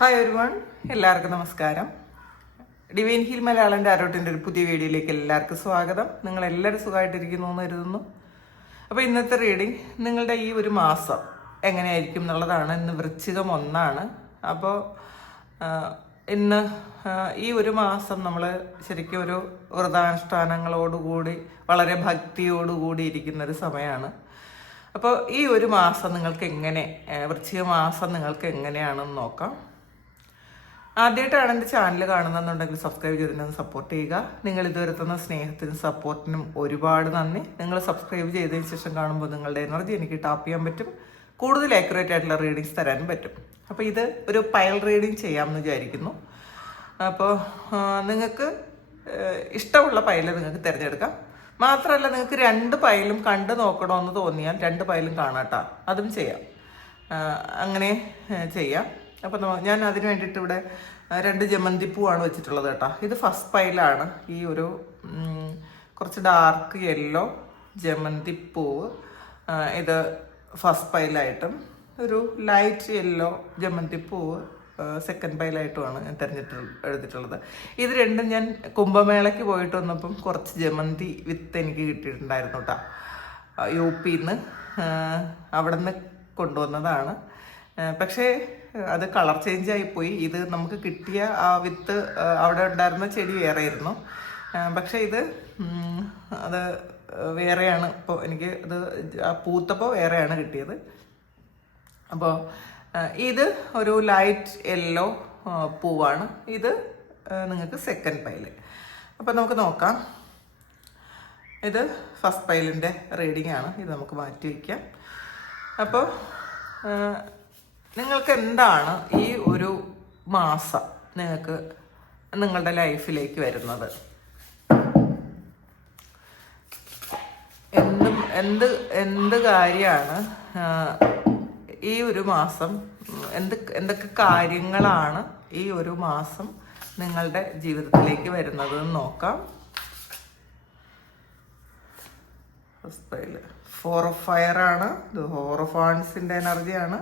Hi everyone, എല്ലാവർക്കും നമസ്കാരം. Divine heal മലയാളൻ്റെ ആരോട്ടിൻ്റെ ഒരു പുതിയ വീഡിയോയിലേക്ക് എല്ലാവർക്കും സ്വാഗതം. നിങ്ങൾ എല്ലാവരും സുഖമായിട്ടിരിക്കുന്നു എന്ന് കരുതുന്നു. അപ്പോൾ ഇന്നത്തെ റീഡിങ് നിങ്ങളുടെ ഈ ഒരു മാസം എങ്ങനെയായിരിക്കും എന്നുള്ളതാണ്. ഇന്ന് വൃശ്ചികം 1 അപ്പോൾ ഇന്ന് ഈ ഒരു മാസം നമ്മൾ ശരിക്കും ഒരു വ്രതാനുഷ്ഠാനങ്ങളോടുകൂടി വളരെ ഭക്തിയോടുകൂടി ഇരിക്കുന്നൊരു സമയമാണ്. അപ്പോൾ ഈ ഒരു മാസം നിങ്ങൾക്ക് എങ്ങനെ, വൃശ്ചിക മാസം നിങ്ങൾക്ക് എങ്ങനെയാണെന്ന് നോക്കാം. ആദ്യമായിട്ടാണ് എൻ്റെ ചാനൽ കാണുന്നതെന്നുണ്ടെങ്കിൽ സബ്സ്ക്രൈബ് ചെയ്തിട്ട് സപ്പോർട്ട് ചെയ്യുക. നിങ്ങൾ ഇതുവരെ തന്ന സ്നേഹത്തിനും സപ്പോർട്ടിനും ഒരുപാട് നന്ദി. നിങ്ങൾ സബ്സ്ക്രൈബ് ചെയ്തതിന് ശേഷം കാണുമ്പോൾ നിങ്ങളുടെ എനർജി എനിക്ക് ടാപ്പ് ചെയ്യാൻ പറ്റും, കൂടുതൽ ആക്യുറേറ്റ് ആയിട്ടുള്ള റീഡിങ്സ് തരാനും പറ്റും. അപ്പോൾ ഇത് ഒരു പൈൽ റീഡിങ് ചെയ്യാമെന്ന് വിചാരിക്കുന്നു. അപ്പോൾ നിങ്ങൾക്ക് ഇഷ്ടമുള്ള പൈല് നിങ്ങൾക്ക് തിരഞ്ഞെടുക്കാം. മാത്രമല്ല, നിങ്ങൾക്ക് 2 പൈലും കണ്ടു നോക്കണമെന്ന് തോന്നിയാൽ 2 പൈലും കാണാട്ടോ, അതും ചെയ്യാം. അങ്ങനെ ചെയ്യാം. അപ്പോൾ ഞാൻ അതിന് വേണ്ടിയിട്ട് ഇവിടെ 2 ജമന്തിപ്പൂവാണ് വെച്ചിട്ടുള്ളത് കേട്ടോ. ഇത് ഫസ്റ്റ് പൈലാണ്. ഈ ഒരു കുറച്ച് ഡാർക്ക് യെല്ലോ ജമന്തിപ്പൂവ് ഇത് ഫസ്റ്റ് പൈലായിട്ടും ഒരു ലൈറ്റ് യെല്ലോ ജമന്തിപ്പൂവ് സെക്കൻഡ് പൈലായിട്ടുമാണ് ഞാൻ എടുത്തിട്ടുള്ളത്. ഇത് രണ്ടും ഞാൻ കുംഭമേളയ്ക്ക് പോയിട്ട് വന്നപ്പം കുറച്ച് ജമന്തി വിത്ത് എനിക്ക് കിട്ടിയിട്ടുണ്ടായിരുന്നു കേട്ടോ. UP-ന്ന് അവിടെ നിന്ന് കൊണ്ടുവന്നതാണ്. പക്ഷേ അത് കളർ ചേഞ്ച് ആയിപ്പോയി. ഇത് നമുക്ക് കിട്ടിയ ആ വിത്ത് അവിടെ ഉണ്ടായിരുന്ന ചെടി വേറെയായിരുന്നു. പക്ഷേ ഇത് അത് വേറെയാണ്. ഇപ്പോൾ എനിക്ക് ഇത് പൂത്തപ്പോൾ വേറെയാണ് കിട്ടിയത്. അപ്പോൾ ഇത് ഒരു ലൈറ്റ് യെല്ലോ പൂവാണ്. ഇത് നിങ്ങൾക്ക് സെക്കൻഡ് പൈല്. അപ്പോൾ നമുക്ക് നോക്കാം. ഇത് ഫസ്റ്റ് പൈലിൻ്റെ റീഡിംഗ് ആണ്. ഇത് നമുക്ക് മാറ്റി വയ്ക്കാം. അപ്പോൾ നിങ്ങൾക്ക് എന്താണ് ഈ ഒരു മാസം നിങ്ങൾക്ക് നിങ്ങളുടെ ലൈഫിലേക്ക് വരുന്നത്? എന്ത് കാര്യമാണ് ഈ ഒരു മാസം, എന്തൊക്കെ കാര്യങ്ങളാണ് ഈ ഒരു മാസം നിങ്ങളുടെ ജീവിതത്തിലേക്ക് വരുന്നത് എന്ന് നോക്കാം. ഫസ്റ്റ് പൈല് 4 ഓഫ് ഫയർ ആണ്. ഇത് 4 ഓഫ് വാൺസിൻ്റെ എനർജിയാണ്.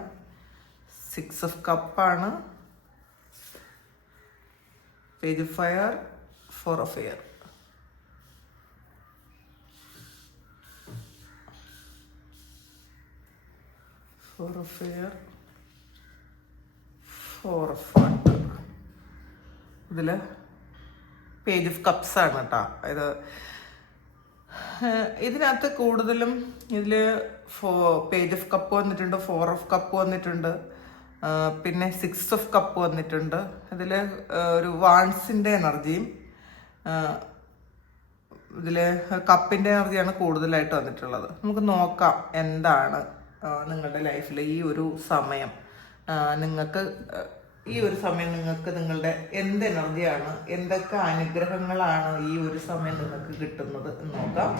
6 ഓഫ് കപ്പാണ്. Page of fire, 4 of air. ഇതിൽ പേജ് ഓഫ് കപ്സ് ആണ് കേട്ടോ. ഇതിനകത്ത് കൂടുതലും ഇതിൽ പേജ് ഓഫ് കപ്പ് വന്നിട്ടുണ്ട്, 4 ഓഫ് കപ്പ് വന്നിട്ടുണ്ട്, പിന്നെ 6 ഓഫ് കപ്പ് വന്നിട്ടുണ്ട്. ഇതിൽ ഒരു വാൺസിൻ്റെ എനർജിയും ഇതിൽ കപ്പിൻ്റെ എനർജിയാണ് കൂടുതലായിട്ട് വന്നിട്ടുള്ളത്. നമുക്ക് നോക്കാം എന്താണ് നിങ്ങളുടെ ലൈഫിൽ ഈ ഒരു സമയം നിങ്ങൾക്ക് നിങ്ങളുടെ എന്ത് എനർജിയാണ്, എന്തൊക്കെ അനുഗ്രഹങ്ങളാണ് ഈ ഒരു സമയം നിങ്ങൾക്ക് കിട്ടുന്നത് എന്ന് നോക്കാം.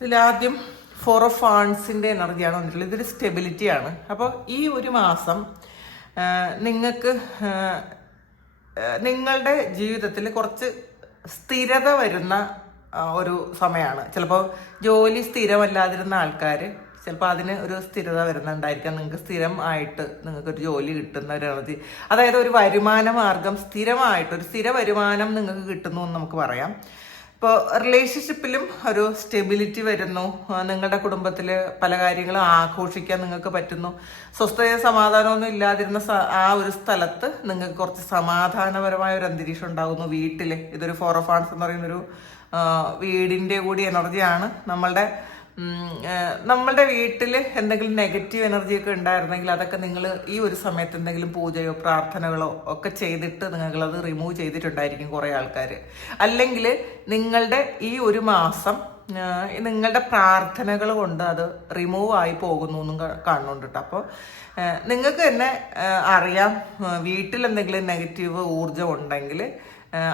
ഇതിലാദ്യം 4 ഓഫ് വാൺസിൻ്റെ എനർജിയാണ് വന്നിട്ടുള്ളത്. ഇതൊരു സ്റ്റെബിലിറ്റിയാണ്. അപ്പോൾ ഈ ഒരു മാസം നിങ്ങൾക്ക് നിങ്ങളുടെ ജീവിതത്തിൽ കുറച്ച് സ്ഥിരത വരുന്ന ഒരു സമയമാണ്. ചിലപ്പോൾ ജോലി സ്ഥിരമല്ലാതിരുന്ന ആൾക്കാർ ചിലപ്പോൾ അതിന് ഒരു സ്ഥിരത വരുന്നുണ്ടായിരിക്കാം. നിങ്ങൾക്ക് സ്ഥിരമായിട്ട് നിങ്ങൾക്കൊരു ജോലി കിട്ടുന്ന ഒരു എനർജി, അതായത് ഒരു വരുമാന മാർഗം സ്ഥിരമായിട്ട് ഒരു സ്ഥിര വരുമാനം നിങ്ങൾക്ക് കിട്ടുന്നു എന്ന് നമുക്ക് പറയാം. ഇപ്പോൾ റിലേഷൻഷിപ്പിലും ഒരു സ്റ്റെബിലിറ്റി വരുന്നു. നിങ്ങളുടെ കുടുംബത്തിൽ പല കാര്യങ്ങളും ആഘോഷിക്കാൻ നിങ്ങൾക്ക് പറ്റുന്നു. സ്വസ്ഥതയും സമാധാനമൊന്നും ഇല്ലാതിരുന്ന ആ ഒരു സ്ഥലത്ത് നിങ്ങൾക്ക് കുറച്ച് സമാധാനപരമായ ഒരു അന്തരീക്ഷം ഉണ്ടാകുന്നു വീട്ടിൽ. ഇതൊരു 4 ഓഫ് വാൺസ് എന്ന് പറയുന്നൊരു വീടിൻ്റെ കൂടി എനർജിയാണ്. നമ്മളുടെ വീട്ടിൽ എന്തെങ്കിലും നെഗറ്റീവ് എനർജിയൊക്കെ ഉണ്ടായിരുന്നെങ്കിൽ അതൊക്കെ നിങ്ങൾ ഈ ഒരു സമയത്ത് എന്തെങ്കിലും പൂജയോ പ്രാർത്ഥനകളോ ഒക്കെ ചെയ്തിട്ട് നിങ്ങളത് റിമൂവ് ചെയ്തിട്ടുണ്ടായിരിക്കും കുറേ ആൾക്കാർ. അല്ലെങ്കിൽ നിങ്ങളുടെ ഈ ഒരു മാസം നിങ്ങളുടെ പ്രാർത്ഥനകൾ കൊണ്ട് അത് റിമൂവ് ആയി പോകുന്നു എന്നും കാണുന്നുണ്ട് കേട്ടോ. അപ്പോൾ നിങ്ങൾക്ക് തന്നെ അറിയാം, വീട്ടിൽ എന്തെങ്കിലും നെഗറ്റീവ് ഊർജം ഉണ്ടെങ്കിൽ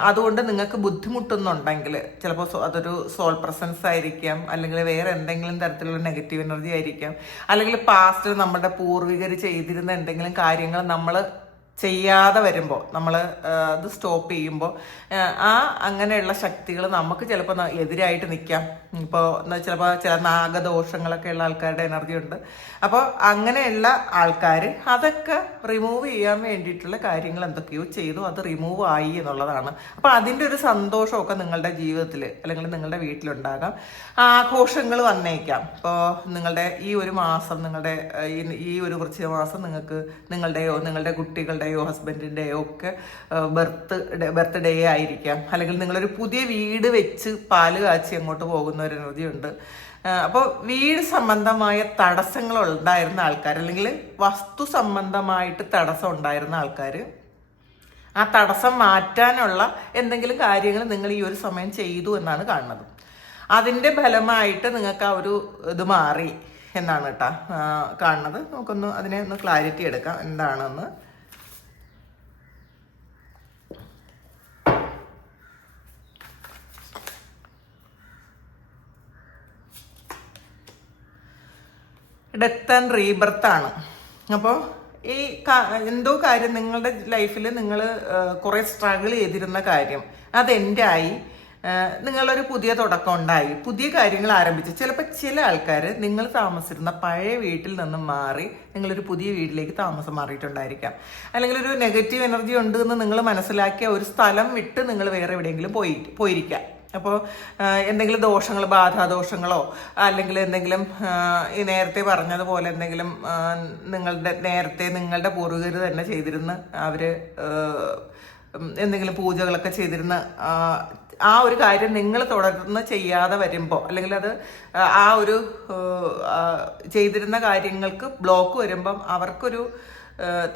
അതുകൊണ്ട് നിങ്ങൾക്ക് ബുദ്ധിമുട്ടുന്നുണ്ടെങ്കിൽ ചിലപ്പോൾ അതൊരു സോൾ പ്രസൻസ് ആയിരിക്കാം, അല്ലെങ്കിൽ വേറെ എന്തെങ്കിലും തരത്തിലുള്ള നെഗറ്റീവ് എനർജി ആയിരിക്കാം, അല്ലെങ്കിൽ പാസ്റ്റിൽ നമ്മുടെ പൂർവികർ ചെയ്തിരുന്ന എന്തെങ്കിലും കാര്യങ്ങൾ നമ്മൾ ചെയ്യാതെ വരുമ്പോൾ നമ്മൾ അത് സ്റ്റോപ്പ് ചെയ്യുമ്പോൾ അങ്ങനെയുള്ള ശക്തികൾ നമുക്ക് ചിലപ്പോൾ എതിരായിട്ട് നിൽക്കാം. ഇപ്പോൾ ചിലപ്പോൾ ചില നാഗദോഷങ്ങളൊക്കെ ഉള്ള ആൾക്കാരുടെ എനർജി ഉണ്ട്. അപ്പോൾ അങ്ങനെയുള്ള ആൾക്കാർ അതൊക്കെ റിമൂവ് ചെയ്യാൻ വേണ്ടിയിട്ടുള്ള കാര്യങ്ങൾ എന്തൊക്കെയോ ചെയ്തു, അത് റിമൂവ് ആയി എന്നുള്ളതാണ്. അപ്പോൾ അതിൻ്റെ ഒരു സന്തോഷമൊക്കെ നിങ്ങളുടെ ജീവിതത്തിൽ അല്ലെങ്കിൽ നിങ്ങളുടെ വീട്ടിലുണ്ടാകാം. ആഘോഷങ്ങൾ വന്നേക്കാം. ഇപ്പോൾ നിങ്ങളുടെ ഈ ഒരു മാസം, നിങ്ങളുടെ ഈ ഒരു വൃശ്ചിക മാസം നിങ്ങൾക്ക് നിങ്ങളുടെ കുട്ടികളുടെയോ ഹസ്ബൻഡിൻ്റെയോ ഒക്കെ ബർത്ത്ഡേ ആയിരിക്കാം. അല്ലെങ്കിൽ നിങ്ങളൊരു പുതിയ വീട് വെച്ച് പാല് കാച്ചി അങ്ങോട്ട് പോകുന്ന ഒരു എനർജി ഉണ്ട്. അപ്പോൾ വീട് സംബന്ധമായ തടസ്സങ്ങൾ ഉണ്ടായിരുന്ന ആൾക്കാർ, അല്ലെങ്കിൽ വസ്തു സംബന്ധമായിട്ട് തടസ്സം ഉണ്ടായിരുന്ന ആൾക്കാർ, ആ തടസ്സം മാറ്റാനുള്ള എന്തെങ്കിലും കാര്യങ്ങൾ നിങ്ങൾ ഈ ഒരു സമയം ചെയ്തു എന്നാണ് കാണുന്നത്. അതിൻ്റെ ഫലമായിട്ട് നിങ്ങൾക്ക് ആ ഒരു ഇത് മാറി എന്നാണ് കേട്ടോ കാണുന്നത്. നമുക്കൊന്ന് അതിനെ ഒന്ന് ക്ലാരിറ്റി എടുക്കാം എന്താണെന്ന്. ഡെത്ത് ആൻഡ് റീബർത്ത് ആണ്. അപ്പോൾ ഈ എന്തോ കാര്യം നിങ്ങളുടെ ലൈഫിൽ നിങ്ങൾ കുറേ സ്ട്രഗിൾ ചെയ്തിരുന്ന കാര്യം അത് എൻഡായി, നിങ്ങളൊരു പുതിയ തുടക്കം ഉണ്ടായി, പുതിയ കാര്യങ്ങൾ ആരംഭിച്ചു. ചിലപ്പോൾ ചില ആൾക്കാർ നിങ്ങൾ താമസിച്ചിരുന്ന പഴയ വീട്ടിൽ നിന്നും മാറി നിങ്ങളൊരു പുതിയ വീട്ടിലേക്ക് താമസം മാറിയിട്ടുണ്ടായിരിക്കാം. അല്ലെങ്കിൽ ഒരു നെഗറ്റീവ് എനർജി ഉണ്ട് എന്ന് നിങ്ങൾ മനസ്സിലാക്കിയ ഒരു സ്ഥലം വിട്ട് നിങ്ങൾ വേറെ എവിടെയെങ്കിലും പോയിരിക്കാം. അപ്പോൾ എന്തെങ്കിലും ദോഷങ്ങൾ, ബാധാദോഷങ്ങളോ അല്ലെങ്കിൽ എന്തെങ്കിലും ഈ നേരത്തെ പറഞ്ഞതുപോലെ എന്തെങ്കിലും നിങ്ങളുടെ പൂർവികർ തന്നെ ചെയ്തിരുന്ന അവർ എന്തെങ്കിലും പൂജകളൊക്കെ ചെയ്തിരുന്ന ആ ഒരു കാര്യം നിങ്ങൾ തുടർന്ന് ചെയ്യാതെ വരുമ്പോൾ, അല്ലെങ്കിൽ അത് ആ ഒരു ചെയ്തിരുന്ന കാര്യങ്ങൾക്ക് ബ്ലോക്ക് വരുമ്പം അവർക്കൊരു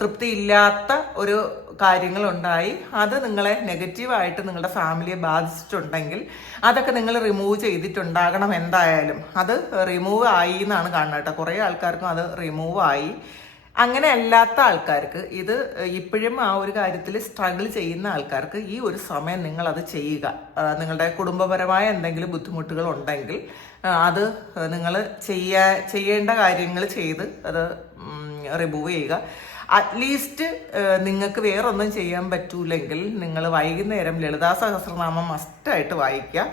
തൃപ്തിയില്ലാത്ത ഒരു കാര്യങ്ങളുണ്ടായി, അത് നിങ്ങളെ നെഗറ്റീവായിട്ട് നിങ്ങളുടെ ഫാമിലിയെ ബാധിച്ചിട്ടുണ്ടെങ്കിൽ അതൊക്കെ നിങ്ങൾ റിമൂവ് ചെയ്തിട്ടുണ്ടാകണം. എന്തായാലും അത് റിമൂവ് ആയി എന്നാണ് കാണുന്നത് കേട്ടോ. കുറേ ആൾക്കാർക്കും അത് റിമൂവ് ആയി. അങ്ങനെ അല്ലാത്ത ആൾക്കാർക്ക്, ഇത് ഇപ്പോഴും ആ ഒരു കാര്യത്തിൽ സ്ട്രഗിൾ ചെയ്യുന്ന ആൾക്കാർക്ക് ഈ ഒരു സമയം നിങ്ങളത് ചെയ്യുക. നിങ്ങളുടെ കുടുംബപരമായ എന്തെങ്കിലും ബുദ്ധിമുട്ടുകൾ ഉണ്ടെങ്കിൽ അത് നിങ്ങൾ ചെയ്യേണ്ട കാര്യങ്ങൾ ചെയ്ത് അത് റിമൂവ് ചെയ്യുക. അറ്റ്ലീസ്റ്റ് നിങ്ങൾക്ക് വേറൊന്നും ചെയ്യാൻ പറ്റൂലെങ്കിൽ നിങ്ങൾ വൈകുന്നേരം ലളിതാ സഹസ്രനാമം മസ്റ്റായിട്ട് വായിക്കുക.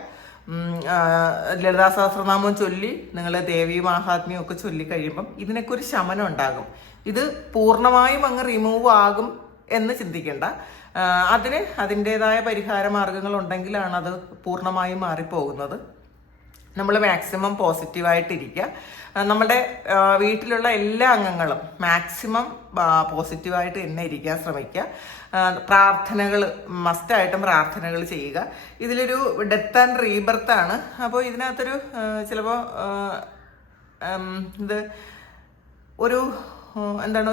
ലളിതാ സഹസ്രനാമം ചൊല്ലി നിങ്ങൾ ദേവീ മാഹാത്മ്യം ഒക്കെ ചൊല്ലി കഴിയുമ്പം ഇതിനൊക്കെ ഒരു ശമനം ഉണ്ടാകും. ഇത് പൂർണ്ണമായും അങ്ങ് റിമൂവ് ആകും എന്ന് ചിന്തിക്കേണ്ട. അതിൻ്റെതായ പരിഹാര മാർഗങ്ങൾ ഉണ്ടെങ്കിലാണ് അത് പൂർണ്ണമായും മാറിപ്പോകുന്നത്. നമ്മൾ മാക്സിമം പോസിറ്റീവായിട്ടിരിക്കുക. നമ്മുടെ വീട്ടിലുള്ള എല്ലാ അംഗങ്ങളും മാക്സിമം പോസിറ്റീവായിട്ട് തന്നെ ഇരിക്കാൻ ശ്രമിക്കുക. പ്രാർത്ഥനകൾ മസ്റ്റായിട്ടും പ്രാർത്ഥനകൾ ചെയ്യുക. ഇതിലൊരു ഡെത്ത് ആൻഡ് റീബർത്ത് ആണ്. അപ്പോൾ ഇതിനകത്തൊരു ചിലപ്പോൾ ഇത് ഒരു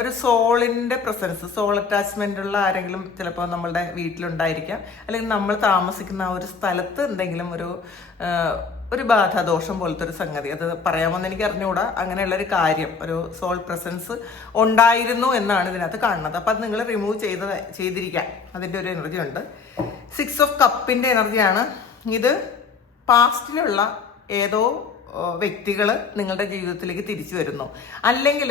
ഒരു സോളിൻ്റെ പ്രസൻസ്, സോൾ അറ്റാച്ച്മെൻ്റ് ഉള്ള ആരെങ്കിലും ചിലപ്പോൾ നമ്മളുടെ വീട്ടിലുണ്ടായിരിക്കാം. അല്ലെങ്കിൽ നമ്മൾ താമസിക്കുന്ന ആ ഒരു സ്ഥലത്ത് എന്തെങ്കിലും ഒരു ബാധാദോഷം പോലത്തെ ഒരു സംഗതി, അത് പറയാമെന്ന് എനിക്ക് അറിഞ്ഞുകൂടാ, അങ്ങനെയുള്ളൊരു കാര്യം, ഒരു സോൾ പ്രസൻസ് ഉണ്ടായിരുന്നു എന്നാണ് ഇതിനകത്ത് കാണുന്നത്. അപ്പം അത് നിങ്ങൾ റിമൂവ് ചെയ്തിരിക്കാം. അതിൻ്റെ ഒരു എനർജി ഉണ്ട്. 6 ഓഫ് കപ്പിൻ്റെ എനർജിയാണ് ഇത്. പാസ്റ്റിലുള്ള ഏതോ വ്യക്തികൾ നിങ്ങളുടെ ജീവിതത്തിലേക്ക് തിരിച്ചു വരുന്നു. അല്ലെങ്കിൽ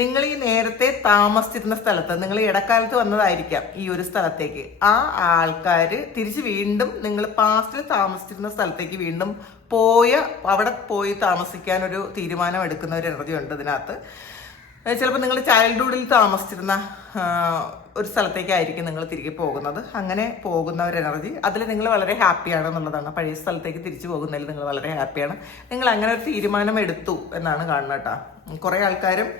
നിങ്ങൾ ഈ നേരത്തെ താമസിച്ചിരുന്ന സ്ഥലത്ത്, നിങ്ങൾ ഇടക്കാലത്ത് വന്നതായിരിക്കാം ഈ ഒരു സ്ഥലത്തേക്ക്, ആ ആൾക്കാർ തിരിച്ച് വീണ്ടും നിങ്ങൾ പാസ്റ്റിൽ താമസിച്ചിരുന്ന സ്ഥലത്തേക്ക് വീണ്ടും അവിടെ പോയി താമസിക്കാനൊരു തീരുമാനം എടുക്കുന്ന ഒരു എനർജി ഉണ്ട് ഇതിനകത്ത്. ചിലപ്പോൾ നിങ്ങൾ ചൈൽഡ്ഹുഡിൽ താമസിച്ചിരുന്ന ഒരു സ്ഥലത്തേക്കായിരിക്കും നിങ്ങൾ തിരികെ പോകുന്നത്. അങ്ങനെ പോകുന്ന ഒരു എനർജി, അതിൽ നിങ്ങൾ വളരെ ഹാപ്പിയാണ് എന്നുള്ളതാണ്. പഴയ സ്ഥലത്തേക്ക് തിരിച്ചു പോകുന്നതിൽ നിങ്ങൾ വളരെ ഹാപ്പിയാണ്. നിങ്ങൾ അങ്ങനെ ഒരു തീരുമാനം എടുത്തു എന്നാണ് കാണുന്നത് കേട്ടോ. കുറേ ആൾക്കാരും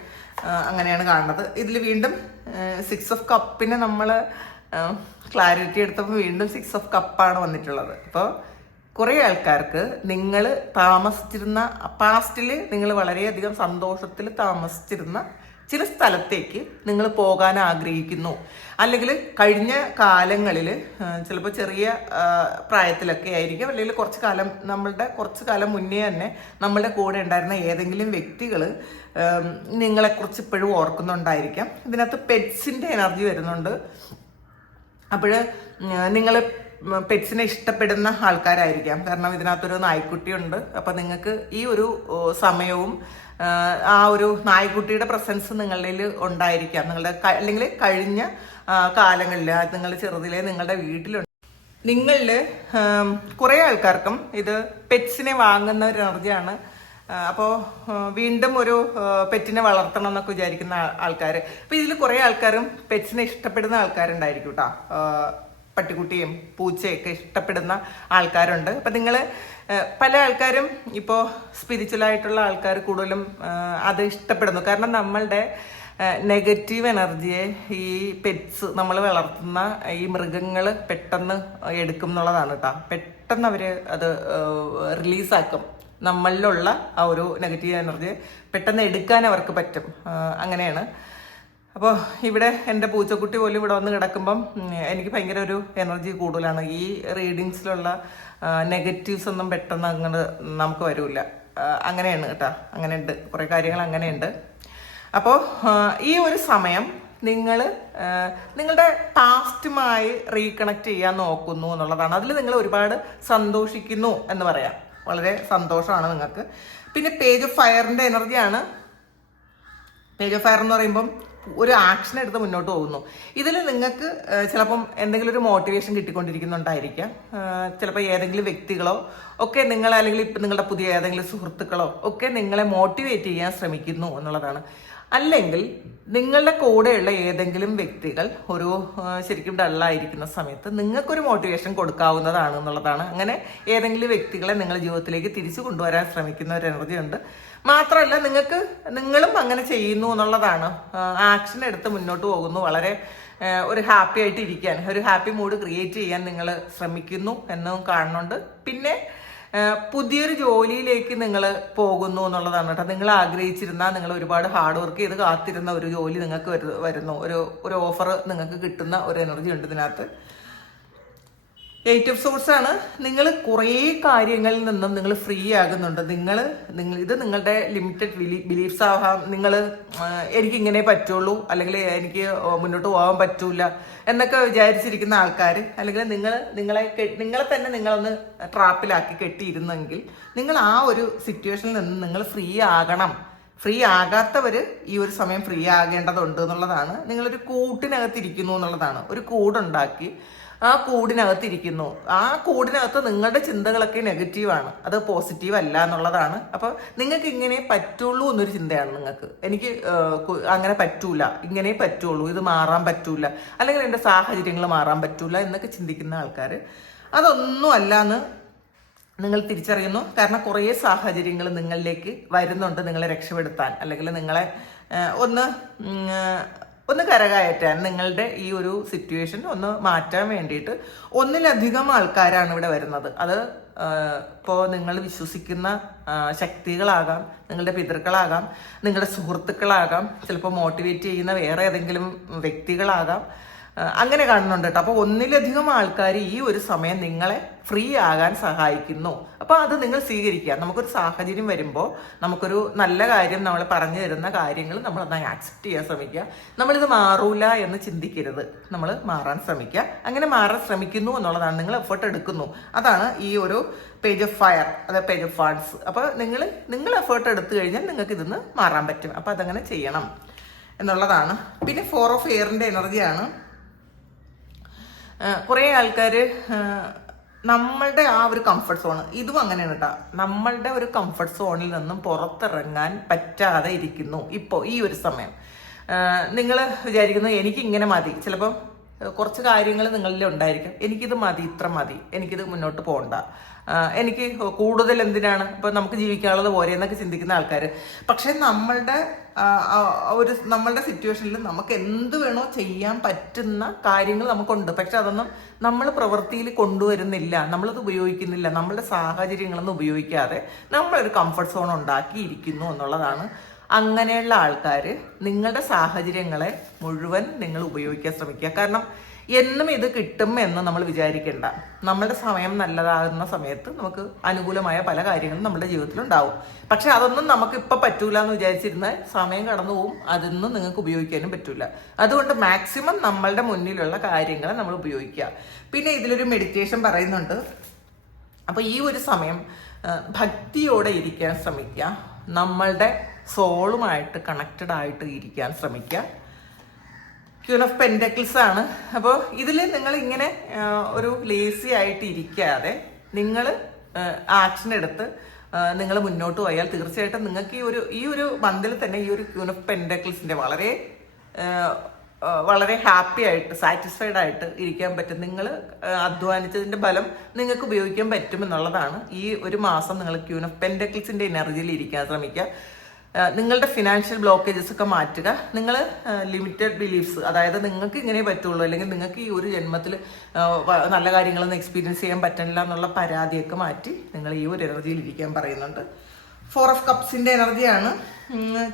അങ്ങനെയാണ് കാണുന്നത്. ഇതിൽ വീണ്ടും 6 ഓഫ് കപ്പിനെ നമ്മൾ ക്ലാരിറ്റി എടുത്തപ്പോൾ വീണ്ടും 6 ഓഫ് കപ്പാണ് വന്നിട്ടുള്ളത്. അപ്പോൾ കുറേ ആൾക്കാർക്ക് നിങ്ങൾ താമസിച്ചിരുന്ന പാസ്റ്റിൽ നിങ്ങൾ വളരെയധികം സന്തോഷത്തിൽ താമസിച്ചിരുന്ന ചില സ്ഥലത്തേക്ക് നിങ്ങൾ പോകാൻ ആഗ്രഹിക്കുന്നു. അല്ലെങ്കിൽ കഴിഞ്ഞ കാലങ്ങളിൽ ചിലപ്പോൾ ചെറിയ പ്രായത്തിലൊക്കെ ആയിരിക്കും, അല്ലെങ്കിൽ കുറച്ച് കാലം മുന്നേ തന്നെ നമ്മളുടെ കൂടെ ഉണ്ടായിരുന്ന ഏതെങ്കിലും വ്യക്തികൾ നിങ്ങളെക്കുറിച്ച് ഇപ്പോഴും ഓർക്കുന്നുണ്ടായിരിക്കാം. ഇതിനകത്ത് പെറ്റ്സിൻ്റെ എനർജി വരുന്നുണ്ട്. അപ്പോൾ നിങ്ങൾ പെറ്റ്സിനെ ഇഷ്ടപ്പെടുന്ന ആൾക്കാരായിരിക്കാം. കാരണം ഇതിനകത്തൊരു നായ്ക്കുട്ടിയുണ്ട്. അപ്പം നിങ്ങൾക്ക് ഈ ഒരു സമയവും ആ ഒരു നായ്ക്കുട്ടിയുടെ പ്രസൻസ് നിങ്ങളിൽ ഉണ്ടായിരിക്കാം. നിങ്ങളുടെ അല്ലെങ്കിൽ കഴിഞ്ഞ കാലങ്ങളിൽ നിങ്ങൾ ചെറുതിലെ നിങ്ങളുടെ വീട്ടിലുണ്ട്. നിങ്ങളിൽ കുറേ ആൾക്കാർക്കും ഇത് പെറ്റ്സിനെ വാങ്ങുന്ന ഒരു എനർജിയാണ്. അപ്പോൾ വീണ്ടും ഒരു പെറ്റിനെ വളർത്തണം എന്നൊക്കെ വിചാരിക്കുന്ന ആൾക്കാർ. അപ്പോൾ ഇതിൽ കുറേ ആൾക്കാരും പെറ്റ്സിനെ ഇഷ്ടപ്പെടുന്ന ആൾക്കാരുണ്ടായിരിക്കും കേട്ടോ. പട്ടിക്കുട്ടിയും പൂച്ചയൊക്കെ ഇഷ്ടപ്പെടുന്ന ആൾക്കാരുണ്ട്. അപ്പം നിങ്ങൾ പല ആൾക്കാരും ഇപ്പോൾ സ്പിരിച്വലായിട്ടുള്ള ആൾക്കാർ കൂടുതലും അത് ഇഷ്ടപ്പെടുന്നു. കാരണം നമ്മളുടെ നെഗറ്റീവ് എനർജിയെ ഈ പെറ്റ്സ് നമ്മൾ വളർത്തുന്ന ഈ മൃഗങ്ങൾ പെട്ടെന്ന് എടുക്കും എന്നുള്ളതാണ് കേട്ടോ. പെട്ടെന്ന് അവർ അത് റിലീസാക്കും. നമ്മളിലുള്ള ആ ഒരു നെഗറ്റീവ് എനർജി പെട്ടെന്ന് എടുക്കാൻ അവർക്ക് പറ്റും. അങ്ങനെയാണ്. അപ്പോൾ ഇവിടെ എൻ്റെ പൂച്ചക്കുട്ടി പോലും ഇവിടെ വന്ന് കിടക്കുമ്പം എനിക്ക് ഭയങ്കര ഒരു എനർജി കൂടുതലാണ്. ഈ റീഡിങ്സിലുള്ള നെഗറ്റീവ്സ് ഒന്നും പെട്ടെന്ന് അങ്ങനെ നമുക്ക് വരില്ല. അങ്ങനെയാണ് കേട്ടോ. അങ്ങനെയുണ്ട്, കുറേ കാര്യങ്ങൾ അങ്ങനെയുണ്ട്. അപ്പോൾ ഈ ഒരു സമയം നിങ്ങൾ നിങ്ങളുടെ പാസ്റ്റുമായി റീകണക്ട് ചെയ്യാൻ നോക്കുന്നു എന്നുള്ളതാണ്. അതിൽ നിങ്ങൾ ഒരുപാട് സന്തോഷിക്കുന്നു എന്ന് പറയാം. വളരെ സന്തോഷമാണ് നിങ്ങൾക്ക്. പിന്നെ പേജ് ഓഫ് ഫയറിൻ്റെ എനർജിയാണ്. പേജ് ഓഫ് ഫയർ എന്ന് പറയുമ്പം ഒരു ആക്ഷൻ എടുത്ത് മുന്നോട്ട് പോകുന്നു. ഇതിൽ നിങ്ങൾക്ക് ചിലപ്പം എന്തെങ്കിലും ഒരു മോട്ടിവേഷൻ കിട്ടിക്കൊണ്ടിരിക്കുന്നുണ്ടായിരിക്കാം. ചിലപ്പോൾ ഏതെങ്കിലും വ്യക്തികളോ ഒക്കെ നിങ്ങൾ, അല്ലെങ്കിൽ ഇപ്പം നിങ്ങളുടെ പുതിയ ഏതെങ്കിലും സുഹൃത്തുക്കളോ ഒക്കെ നിങ്ങളെ മോട്ടിവേറ്റ് ചെയ്യാൻ ശ്രമിക്കുന്നു എന്നുള്ളതാണ്. അല്ലെങ്കിൽ നിങ്ങളുടെ കൂടെയുള്ള ഏതെങ്കിലും വ്യക്തികൾ ഒരു ശരിക്കും ഡള്ളായിരിക്കുന്ന സമയത്ത് നിങ്ങൾക്കൊരു മോട്ടിവേഷൻ കൊടുക്കാവുന്നതാണ് എന്നുള്ളതാണ്. അങ്ങനെ ഏതെങ്കിലും വ്യക്തികളെ നിങ്ങളുടെ ജീവിതത്തിലേക്ക് തിരിച്ചു കൊണ്ടുവരാൻ ശ്രമിക്കുന്ന ഒരു എനർജി ഉണ്ട്. മാത്രമല്ല നിങ്ങളും അങ്ങനെ ചെയ്യുന്നു എന്നുള്ളതാണ്. ആക്ഷൻ എടുത്ത് മുന്നോട്ട് പോകുന്നു. വളരെ ഒരു ഹാപ്പി ആയിട്ട് ഇരിക്കാൻ, ഒരു ഹാപ്പി മൂഡ് ക്രിയേറ്റ് ചെയ്യാൻ നിങ്ങൾ ശ്രമിക്കുന്നു എന്നും കാണുന്നുണ്ട്. പിന്നെ പുതിയൊരു ജോലിയിലേക്ക് നിങ്ങൾ പോകുന്നു എന്നുള്ളതാണ് കേട്ടോ. നിങ്ങൾ ആഗ്രഹിച്ചിരുന്ന, നിങ്ങൾ ഒരുപാട് ഹാർഡ് വർക്ക് ചെയ്ത് കാത്തിരുന്ന ഒരു ജോലി നിങ്ങൾക്ക് വരുന്നു. ഒരു ഓഫർ നിങ്ങൾക്ക് കിട്ടുന്ന ഒരു എനർജി ഉണ്ട് ഇതിനകത്ത്. 8 ഓഫ് സോഴ്സ് ആണ്. നിങ്ങൾ കുറേ കാര്യങ്ങളിൽ നിന്നും നിങ്ങൾ ഫ്രീ ആകുന്നുണ്ട്. ഇത് നിങ്ങളുടെ ലിമിറ്റഡ് ബിലീഫ്സ് ആവാം. എനിക്കിങ്ങനെ പറ്റുള്ളൂ, അല്ലെങ്കിൽ എനിക്ക് മുന്നോട്ട് പോകാൻ പറ്റൂല എന്നൊക്കെ വിചാരിച്ചിരിക്കുന്ന ആൾക്കാർ, അല്ലെങ്കിൽ നിങ്ങളെ തന്നെ നിങ്ങളൊന്ന് ട്രാപ്പിലാക്കി കെട്ടിയിരുന്നെങ്കിൽ നിങ്ങൾ ആ ഒരു സിറ്റുവേഷനിൽ നിന്ന് നിങ്ങൾ ഫ്രീ ആകണം. ഫ്രീ ആകാത്തവർ ഈ ഒരു സമയം ഫ്രീ ആകേണ്ടതുണ്ട് എന്നുള്ളതാണ്. നിങ്ങളൊരു കൂട്ടിനകത്തിരിക്കുന്നു എന്നുള്ളതാണ്. ഒരു കൂടുണ്ടാക്കി ആ കൂടിനകത്തിരിക്കുന്നു. ആ കൂടിനകത്ത് നിങ്ങളുടെ ചിന്തകളൊക്കെ നെഗറ്റീവാണ്, അത് പോസിറ്റീവ് അല്ല എന്നുള്ളതാണ്. അപ്പോൾ നിങ്ങൾക്ക് ഇങ്ങനെ പറ്റുള്ളൂ എന്നൊരു ചിന്തയാണ് നിങ്ങൾക്ക്. എനിക്ക് അങ്ങനെ പറ്റൂല, ഇങ്ങനെ പറ്റുള്ളൂ, ഇത് മാറാൻ പറ്റൂല, അല്ലെങ്കിൽ എൻ്റെ സാഹചര്യങ്ങൾ മാറാൻ പറ്റൂല എന്നൊക്കെ ചിന്തിക്കുന്ന ആൾക്കാർ, അതൊന്നും അല്ലാന്ന് നിങ്ങൾ തിരിച്ചറിയുന്നു. കാരണം കുറേ സാഹചര്യങ്ങൾ നിങ്ങളിലേക്ക് വരുന്നുണ്ട് നിങ്ങളെ രക്ഷപ്പെടുത്താൻ, അല്ലെങ്കിൽ നിങ്ങളെ ഒന്ന് കരകയറ്റാൻ, നിങ്ങളുടെ ഈ ഒരു സിറ്റുവേഷൻ ഒന്ന് മാറ്റാൻ വേണ്ടിയിട്ട് ഒന്നിലധികം ആൾക്കാരാണ് ഇവിടെ വരുന്നത്. അത് ഇപ്പോൾ നിങ്ങൾ വിശ്വസിക്കുന്ന ശക്തികളാകാം, നിങ്ങളുടെ പിതൃക്കളാകാം, നിങ്ങളുടെ സുഹൃത്തുക്കളാകാം, ചിലപ്പോൾ മോട്ടിവേറ്റ് ചെയ്യുന്ന വേറെ ഏതെങ്കിലും വ്യക്തികളാകാം. അങ്ങനെ കാണുന്നുണ്ട് കേട്ടോ. അപ്പോൾ ഒന്നിലധികം ആൾക്കാർ ഈ ഒരു സമയം നിങ്ങളെ ഫ്രീ ആകാൻ സഹായിക്കുന്നു. അപ്പോൾ അത് നിങ്ങൾ സ്വീകരിക്കുക. നമുക്കൊരു സാഹചര്യം വരുമ്പോൾ നമുക്കൊരു നല്ല കാര്യം നമ്മൾ പറഞ്ഞു തരുന്ന കാര്യങ്ങൾ നമ്മൾ നന്നായി ആക്സെപ്റ്റ് ചെയ്യാൻ ശ്രമിക്കുക. നമ്മളിത് മാറൂല എന്ന് ചിന്തിക്കരുത്, നമ്മൾ മാറാൻ ശ്രമിക്കുക. അങ്ങനെ മാറാൻ ശ്രമിക്കുന്നു എന്നുള്ളതാണ്. നിങ്ങൾ എഫേർട്ട് എടുക്കുന്നു, അതാണ് ഈ ഒരു പേജ് ഓഫ് ഫയർ, അതായത് പേജ് ഓഫ് വാൺസ്. അപ്പോൾ നിങ്ങൾ എഫേർട്ട് എടുത്തു കഴിഞ്ഞാൽ നിങ്ങൾക്ക് ഇതിന്ന് മാറാൻ പറ്റും. അപ്പോൾ അതങ്ങനെ ചെയ്യണം എന്നുള്ളതാണ്. പിന്നെ 4 ഓഫ് എയറിൻ്റെ എനർജിയാണ്. കുറേ ആൾക്കാർ നമ്മളുടെ ആ ഒരു കംഫർട്ട് സോൺ, ഇതും അങ്ങനെയാണ് കേട്ടോ. നമ്മളുടെ ഒരു കംഫർട്ട് സോണിൽ നിന്നും പുറത്തിറങ്ങാൻ പറ്റാതെ ഇരിക്കുന്നു ഇപ്പോൾ ഈ ഒരു സമയം. നിങ്ങൾ വിചാരിക്കുന്നു എനിക്കിങ്ങനെ മതി. ചിലപ്പോൾ കുറച്ച് കാര്യങ്ങൾ നിങ്ങളിൽ ഉണ്ടായിരിക്കും. എനിക്കിത് മതി, ഇത്ര മതി, എനിക്കിത് മുന്നോട്ട് പോകണ്ട, എനിക്ക് കൂടുതൽ എന്തിനാണ്, ഇപ്പം നമുക്ക് ജീവിക്കാനുള്ളത് പോരെ എന്നൊക്കെ ചിന്തിക്കുന്ന ആൾക്കാർ. പക്ഷെ നമ്മളുടെ സിറ്റുവേഷനിൽ നമുക്ക് എന്ത് വേണോ ചെയ്യാൻ പറ്റുന്ന കാര്യങ്ങൾ നമുക്കുണ്ട്. പക്ഷെ അതൊന്നും നമ്മൾ പ്രവൃത്തിയിൽ കൊണ്ടുവരുന്നില്ല, നമ്മളത് ഉപയോഗിക്കുന്നില്ല. നമ്മളുടെ സാഹചര്യങ്ങളൊന്നും ഉപയോഗിക്കാതെ നമ്മളൊരു കംഫർട്ട് സോൺ ഉണ്ടാക്കിയിരിക്കുന്നു എന്നുള്ളതാണ്. അങ്ങനെയുള്ള ആൾക്കാർ നിങ്ങളുടെ സാഹചര്യങ്ങളെ മുഴുവൻ നിങ്ങൾ ഉപയോഗിക്കാൻ ശ്രമിക്കുക. കാരണം എന്നും ഇത് കിട്ടും എന്ന് നമ്മൾ വിചാരിക്കേണ്ട. നമ്മളുടെ സമയം നല്ലതാകുന്ന സമയത്ത് നമുക്ക് അനുകൂലമായ പല കാര്യങ്ങളും നമ്മുടെ ജീവിതത്തിലുണ്ടാവും. പക്ഷെ അതൊന്നും നമുക്ക് ഇപ്പം പറ്റൂല എന്ന് വിചാരിച്ചിരുന്ന സമയം കടന്നു പോകും. അതൊന്നും നിങ്ങൾക്ക് ഉപയോഗിക്കാനും പറ്റൂല. അതുകൊണ്ട് മാക്സിമം നമ്മളുടെ മുന്നിലുള്ള കാര്യങ്ങൾ നമ്മൾ ഉപയോഗിക്കുക. പിന്നെ ഇതിലൊരു മെഡിറ്റേഷൻ പറയുന്നുണ്ട്. അപ്പോൾ ഈ ഒരു സമയം ഭക്തിയോടെ ഇരിക്കാൻ ശ്രമിക്കുക. നമ്മളുടെ സോളുമായിട്ട് കണക്റ്റഡ് ആയിട്ട് ഇരിക്കാൻ ശ്രമിക്കുക. ക്യൂൻ ഓഫ് പെൻറ്റക്കിൾസ് ആണ്. അപ്പോൾ ഇതിൽ നിങ്ങൾ ഇങ്ങനെ ഒരു ലേസി ആയിട്ട് ഇരിക്കാതെ നിങ്ങൾ ആക്ഷൻ എടുത്ത് നിങ്ങൾ മുന്നോട്ട് പോയാൽ തീർച്ചയായിട്ടും നിങ്ങൾക്ക് ഈ ഒരു മന്തിൽ തന്നെ ഈ ഒരു ക്യൂൻ ഓഫ് പെൻറ്റക്കിൾസിൻ്റെ വളരെ ഹാപ്പി ആയിട്ട് സാറ്റിസ്ഫൈഡ് ആയിട്ട് ഇരിക്കാൻ പറ്റും. നിങ്ങൾ അധ്വാനിച്ചതിൻ്റെ ഫലം നിങ്ങൾക്ക് ഉപയോഗിക്കാൻ പറ്റുമെന്നുള്ളതാണ്. ഈ ഒരു മാസം നിങ്ങൾ ക്യൂൻ ഓഫ് പെൻറ്റക്കിൾസിൻ്റെ എനർജിയിൽ ഇരിക്കാൻ ശ്രമിക്കുക. നിങ്ങളുടെ ഫിനാൻഷ്യൽ ബ്ലോക്കേജസ് ഒക്കെ മാറ്റുക. നിങ്ങൾ ലിമിറ്റഡ് ബിലീഫ്സ്, അതായത് നിങ്ങൾക്ക് ഇങ്ങനെ പറ്റുള്ളൂ, അല്ലെങ്കിൽ നിങ്ങൾക്ക് ഈ ഒരു ജന്മത്തിൽ നല്ല കാര്യങ്ങളൊന്നും എക്സ്പീരിയൻസ് ചെയ്യാൻ പറ്റില്ല എന്നുള്ള പരാതിയൊക്കെ മാറ്റി നിങ്ങൾ ഈ ഒരു എനർജിയിൽ ഇരിക്കാൻ പറയുന്നുണ്ട്. 4 ഓഫ് കപ്സിൻ്റെ എനർജിയാണ്.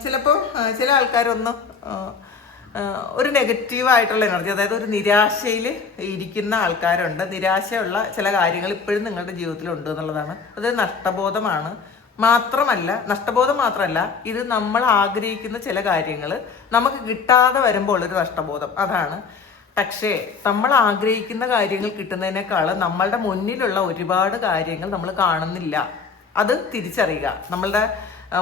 ചിലപ്പോൾ ചില ആൾക്കാരൊന്ന് ഒരു നെഗറ്റീവായിട്ടുള്ള എനർജി, അതായത് ഒരു നിരാശയിൽ ഇരിക്കുന്ന ആൾക്കാരുണ്ട്. നിരാശയുള്ള ചില കാര്യങ്ങൾ ഇപ്പോഴും നിങ്ങളുടെ ജീവിതത്തിലുണ്ട് എന്നുള്ളതാണ്. അത് നഷ്ടബോധമാണ്. നഷ്ടബോധം മാത്രമല്ല, ഇത് നമ്മൾ ആഗ്രഹിക്കുന്ന ചില കാര്യങ്ങൾ നമുക്ക് കിട്ടാതെ വരുമ്പോൾ ഒരു നഷ്ടബോധം, അതാണ്. പക്ഷേ നമ്മൾ ആഗ്രഹിക്കുന്ന കാര്യങ്ങൾ കിട്ടുന്നതിനേക്കാൾ നമ്മളുടെ മുന്നിലുള്ള ഒരുപാട് കാര്യങ്ങൾ നമ്മൾ കാണുന്നില്ല. അത് തിരിച്ചറിയുക. നമ്മളുടെ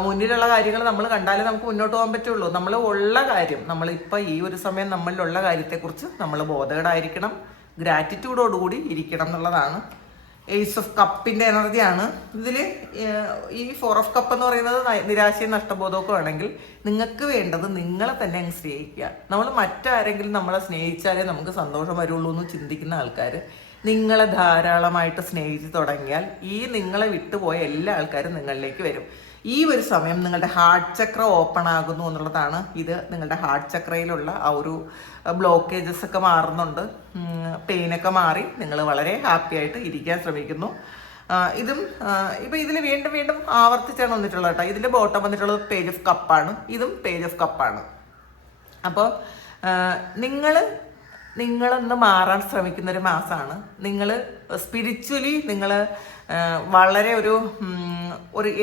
മുന്നിലുള്ള കാര്യങ്ങൾ നമ്മൾ കണ്ടാലേ നമുക്ക് മുന്നോട്ട് പോകാൻ പറ്റുള്ളൂ. നമ്മൾ ഉള്ള കാര്യം, നമ്മളിപ്പോൾ ഈ ഒരു സമയം നമ്മളിലുള്ള കാര്യത്തെക്കുറിച്ച് നമ്മൾ ബോധേഡായിരിക്കണം, ഗ്രാറ്റിറ്റ്യൂഡോടുകൂടി ഇരിക്കണം എന്നുള്ളതാണ്. ഏസ് ഓഫ് കപ്പിൻ്റെ എനർജിയാണ്. ഇതിൽ ഈ 4 ഓഫ് കപ്പ് എന്ന് പറയുന്നത് നിരാശയും നഷ്ടബോധമൊക്കെ ആണെങ്കിൽ നിങ്ങൾക്ക് വേണ്ടത് നിങ്ങളെ തന്നെ അങ്ങ് സ്നേഹിക്കുക. നമ്മൾ മറ്റാരെങ്കിലും നമ്മളെ സ്നേഹിച്ചാലേ നമുക്ക് സന്തോഷം വരുള്ളൂ എന്ന് ചിന്തിക്കുന്ന ആൾക്കാർ നിങ്ങളെ ധാരാളമായിട്ട് സ്നേഹിച്ച് തുടങ്ങിയാൽ ഈ നിങ്ങളെ വിട്ടുപോയ എല്ലാ ആൾക്കാരും നിങ്ങളിലേക്ക് വരും. ഈ ഒരു സമയം നിങ്ങളുടെ ഹാർട്ട് ചക്ര ഓപ്പൺ ആകുന്നു എന്നുള്ളതാണ്. ഇത് നിങ്ങളുടെ ഹാർട്ട് ചക്രയിലുള്ള ആ ഒരു ബ്ലോക്കേജസ് ഒക്കെ മാറുന്നുണ്ട്, പെയിനൊക്കെ മാറി നിങ്ങൾ വളരെ ഹാപ്പി ആയിട്ട് ഇരിക്കാൻ ശ്രമിക്കുന്നു. ഇതും ഇപ്പം ഇതിൽ വീണ്ടും വീണ്ടും ആവർത്തിച്ചാണ് വന്നിട്ടുള്ളത് കേട്ടോ. ഇതിൻ്റെ ബോട്ടം വന്നിട്ടുള്ളത് പേജ് ഓഫ് കപ്പാണ്, ഇതും പേജ് ഓഫ് കപ്പാണ്. അപ്പോൾ നിങ്ങളൊന്ന് മാറാൻ ശ്രമിക്കുന്ന ഒരു മാസമാണ്. നിങ്ങൾ സ്പിരിച്വലി നിങ്ങൾ വളരെ ഒരു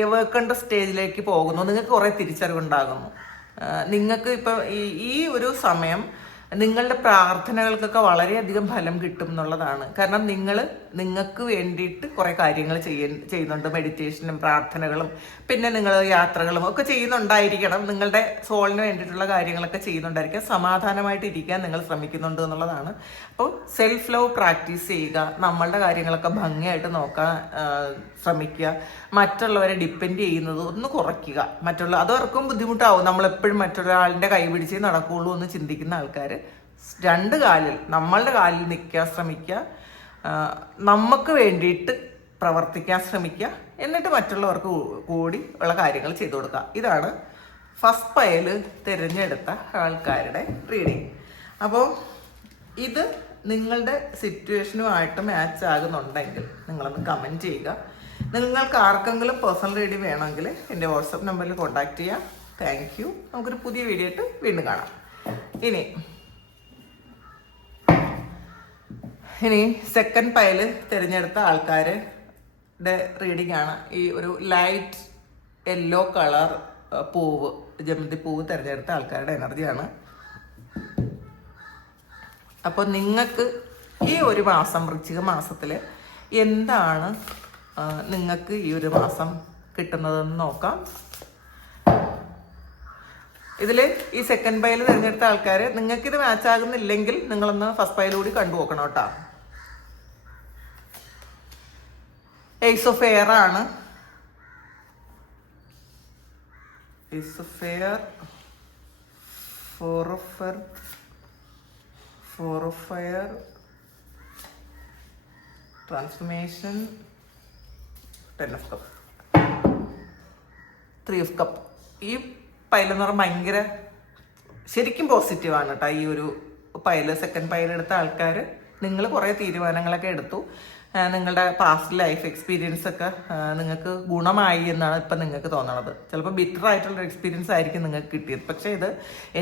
എവേക്കേണ്ട സ്റ്റേജിലേക്ക് പോകുന്നു. നിങ്ങൾക്ക് കുറേ തിരിച്ചറിവുണ്ടാകുന്നു. നിങ്ങൾക്ക് ഇപ്പം ഈ ഒരു സമയം നിങ്ങളുടെ പ്രാർത്ഥനകൾക്കൊക്കെ വളരെയധികം ഫലം കിട്ടും എന്നുള്ളതാണ്. കാരണം നിങ്ങൾക്ക് വേണ്ടിയിട്ട് കുറേ കാര്യങ്ങൾ ചെയ്യുന്നുണ്ട്. മെഡിറ്റേഷനും പ്രാർത്ഥനകളും പിന്നെ നിങ്ങൾ യാത്രകളും ഒക്കെ ചെയ്യുന്നുണ്ടായിരിക്കണം. നിങ്ങളുടെ സോളിന് വേണ്ടിയിട്ടുള്ള കാര്യങ്ങളൊക്കെ ചെയ്യുന്നുണ്ടായിരിക്കാം. സമാധാനമായിട്ട് ഇരിക്കാൻ നിങ്ങൾ ശ്രമിക്കുന്നുണ്ട് എന്നുള്ളതാണ്. അപ്പോൾ സെൽഫ് ലവ് പ്രാക്ടീസ് ചെയ്യുക. നമ്മളുടെ കാര്യങ്ങളൊക്കെ ഭംഗിയായിട്ട് നോക്കാൻ ശ്രമിക്കുക. മറ്റുള്ളവരെ ഡിപ്പെൻഡ് ചെയ്യുന്നത് ഒന്ന് കുറയ്ക്കുക. അതവർക്കും ബുദ്ധിമുട്ടാവും. നമ്മളെപ്പോഴും മറ്റൊരാളിൻ്റെ കൈ പിടിച്ചേ നടക്കുകയുള്ളൂ എന്ന് ചിന്തിക്കുന്ന ആൾക്കാർ നമ്മളുടെ കാലിൽ നിൽക്കാൻ ശ്രമിക്കുക. നമുക്ക് വേണ്ടിയിട്ട് പ്രവർത്തിക്കാൻ ശ്രമിക്കുക. എന്നിട്ട് മറ്റുള്ളവർക്ക് കൂടി ഉള്ള കാര്യങ്ങൾ ചെയ്തു കൊടുക്കുക. ഇതാണ് ഫസ്റ്റ് പയൽ തിരഞ്ഞെടുത്ത ആൾക്കാരുടെ റീഡിങ്. അപ്പോൾ ഇത് നിങ്ങളുടെ സിറ്റുവേഷനുമായിട്ട് മാച്ച് ആകുന്നുണ്ടെങ്കിൽ നിങ്ങളൊന്ന് കമൻറ്റ് ചെയ്യുക. നിങ്ങൾക്ക് ആർക്കെങ്കിലും പേഴ്സണൽ റീഡിങ് വേണമെങ്കിൽ എൻ്റെ വാട്സപ്പ് നമ്പറിൽ കോൺടാക്റ്റ് ചെയ്യാം. Thank you. നമുക്കൊരു പുതിയ വീഡിയോ ആയിട്ട് വീണ്ടും കാണാം. ഇനി സെക്കൻഡ് പയൽ തിരഞ്ഞെടുത്ത ആൾക്കാരുടെ റീഡിംഗ് ആണ്. ഈ ഒരു ലൈറ്റ് യെല്ലോ കളർ പൂവ്, ജമന്തി പൂവ് തിരഞ്ഞെടുത്ത ആൾക്കാരുടെ എനർജിയാണ്. അപ്പോൾ നിങ്ങൾക്ക് ഈ ഒരു മാസം, വൃശ്ചിക മാസത്തിൽ എന്താണ് നിങ്ങൾക്ക് ഈ ഒരു മാസം കിട്ടുന്നതെന്ന് നോക്കാം. ഇതിൽ ഈ സെക്കൻഡ് പയൽ തിരഞ്ഞെടുത്ത ആൾക്കാർ നിങ്ങൾക്കിത് മാച്ച് ആകുന്നില്ലെങ്കിൽ നിങ്ങളൊന്ന് ഫസ്റ്റ് പയൽ കൂടി കണ്ടു നോക്കണം കേട്ടോ. ഏസ് ഓഫ് എയർ ആണ്. Ace of air, 4 of earth, 4 of fire, transformation, 10 of cup, 3 of cup. ഈ പയലെന്ന് പറഞ്ഞാൽ ഭയങ്കര ശരിക്കും പോസിറ്റീവാണ് കേട്ടോ. ഈ ഒരു പയല്, സെക്കൻഡ് പയലെടുത്ത ആൾക്കാർ നിങ്ങൾ കുറേ തീരുമാനങ്ങളൊക്കെ എടുത്തു. നിങ്ങളുടെ പാസ്റ്റ് ലൈഫ് എക്സ്പീരിയൻസ് ഒക്കെ നിങ്ങൾക്ക് ഗുണമായി എന്നാണ് ഇപ്പം നിങ്ങൾക്ക് തോന്നണത്. ചിലപ്പോൾ ബിറ്റർ ആയിട്ടുള്ള എക്സ്പീരിയൻസ് ആയിരിക്കും നിങ്ങൾക്ക് കിട്ടിയത്. പക്ഷേ ഇത്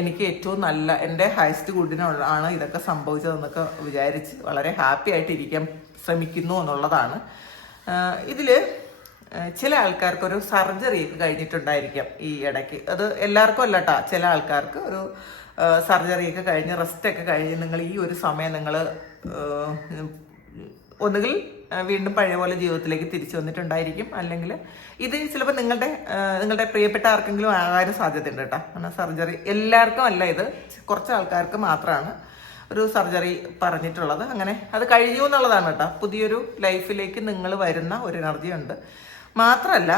എനിക്ക് ഏറ്റവും നല്ല, എൻ്റെ ഹൈസ്റ്റ് ഗുഡിനാണ് ഇതൊക്കെ സംഭവിച്ചതെന്നൊക്കെ വിചാരിച്ച് വളരെ ഹാപ്പി ആയിട്ട് ഇരിക്കാൻ ശ്രമിക്കുന്നു എന്നുള്ളതാണ്. ഇതിൽ ചില ആൾക്കാർക്കൊരു സർജറി കഴിഞ്ഞിട്ടുണ്ടായിരിക്കാം ഈ ഇടയ്ക്ക്. അത് എല്ലാവർക്കും അല്ല കേട്ടോ. ചില ആൾക്കാർക്ക് ഒരു സർജറിയൊക്കെ കഴിഞ്ഞ് റെസ്റ്റൊക്കെ കഴിഞ്ഞ് നിങ്ങൾ ഈ ഒരു സമയം നിങ്ങൾ ഒന്നുകിൽ വീണ്ടും പഴയ പോലെ ജീവിതത്തിലേക്ക് തിരിച്ചു വന്നിട്ടുണ്ടായിരിക്കും. അല്ലെങ്കിൽ ഇത് ചിലപ്പോൾ നിങ്ങളുടെ പ്രിയപ്പെട്ട ആർക്കെങ്കിലും ആകാനും സാധ്യതയുണ്ട് കേട്ടോ. കാരണം സർജറി എല്ലാവർക്കും അല്ല, ഇത് കുറച്ച് ആൾക്കാർക്ക് മാത്രമാണ് ഒരു സർജറി പറഞ്ഞിട്ടുള്ളത്. അങ്ങനെ അത് കഴിഞ്ഞു എന്നുള്ളതാണ് കേട്ടോ. പുതിയൊരു ലൈഫിലേക്ക് നിങ്ങൾ വരുന്ന ഒരു എനർജി ഉണ്ട്. മാത്രമല്ല,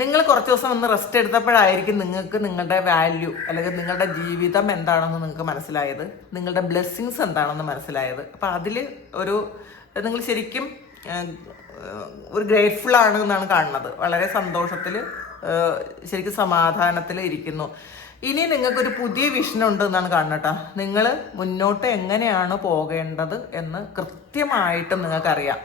നിങ്ങൾ കുറച്ച് ദിവസം ഒന്ന് റെസ്റ്റ് എടുത്തപ്പോഴായിരിക്കും നിങ്ങൾക്ക് നിങ്ങളുടെ വാല്യൂ അല്ലെങ്കിൽ നിങ്ങളുടെ ജീവിതം എന്താണെന്ന് നിങ്ങൾക്ക് മനസ്സിലായത്, നിങ്ങളുടെ ബ്ലെസ്സിങ്സ് എന്താണെന്ന് മനസ്സിലായത്. അപ്പം അതിൽ നിങ്ങൾ ശരിക്കും ഒരു ഗ്രേറ്റ്ഫുൾ ആണ് എന്നാണ് കാണുന്നത്. വളരെ സന്തോഷത്തിൽ ശരിക്കും സമാധാനത്തിൽ ഇരിക്കുന്നു. ഇനി നിങ്ങൾക്കൊരു പുതിയ വിഷൻ ഉണ്ട് എന്നാണ് കാണുന്നത് കേട്ടോ. നിങ്ങൾ മുന്നോട്ട് എങ്ങനെയാണ് പോകേണ്ടത് എന്ന് കൃത്യമായിട്ടും നിങ്ങൾക്കറിയാം.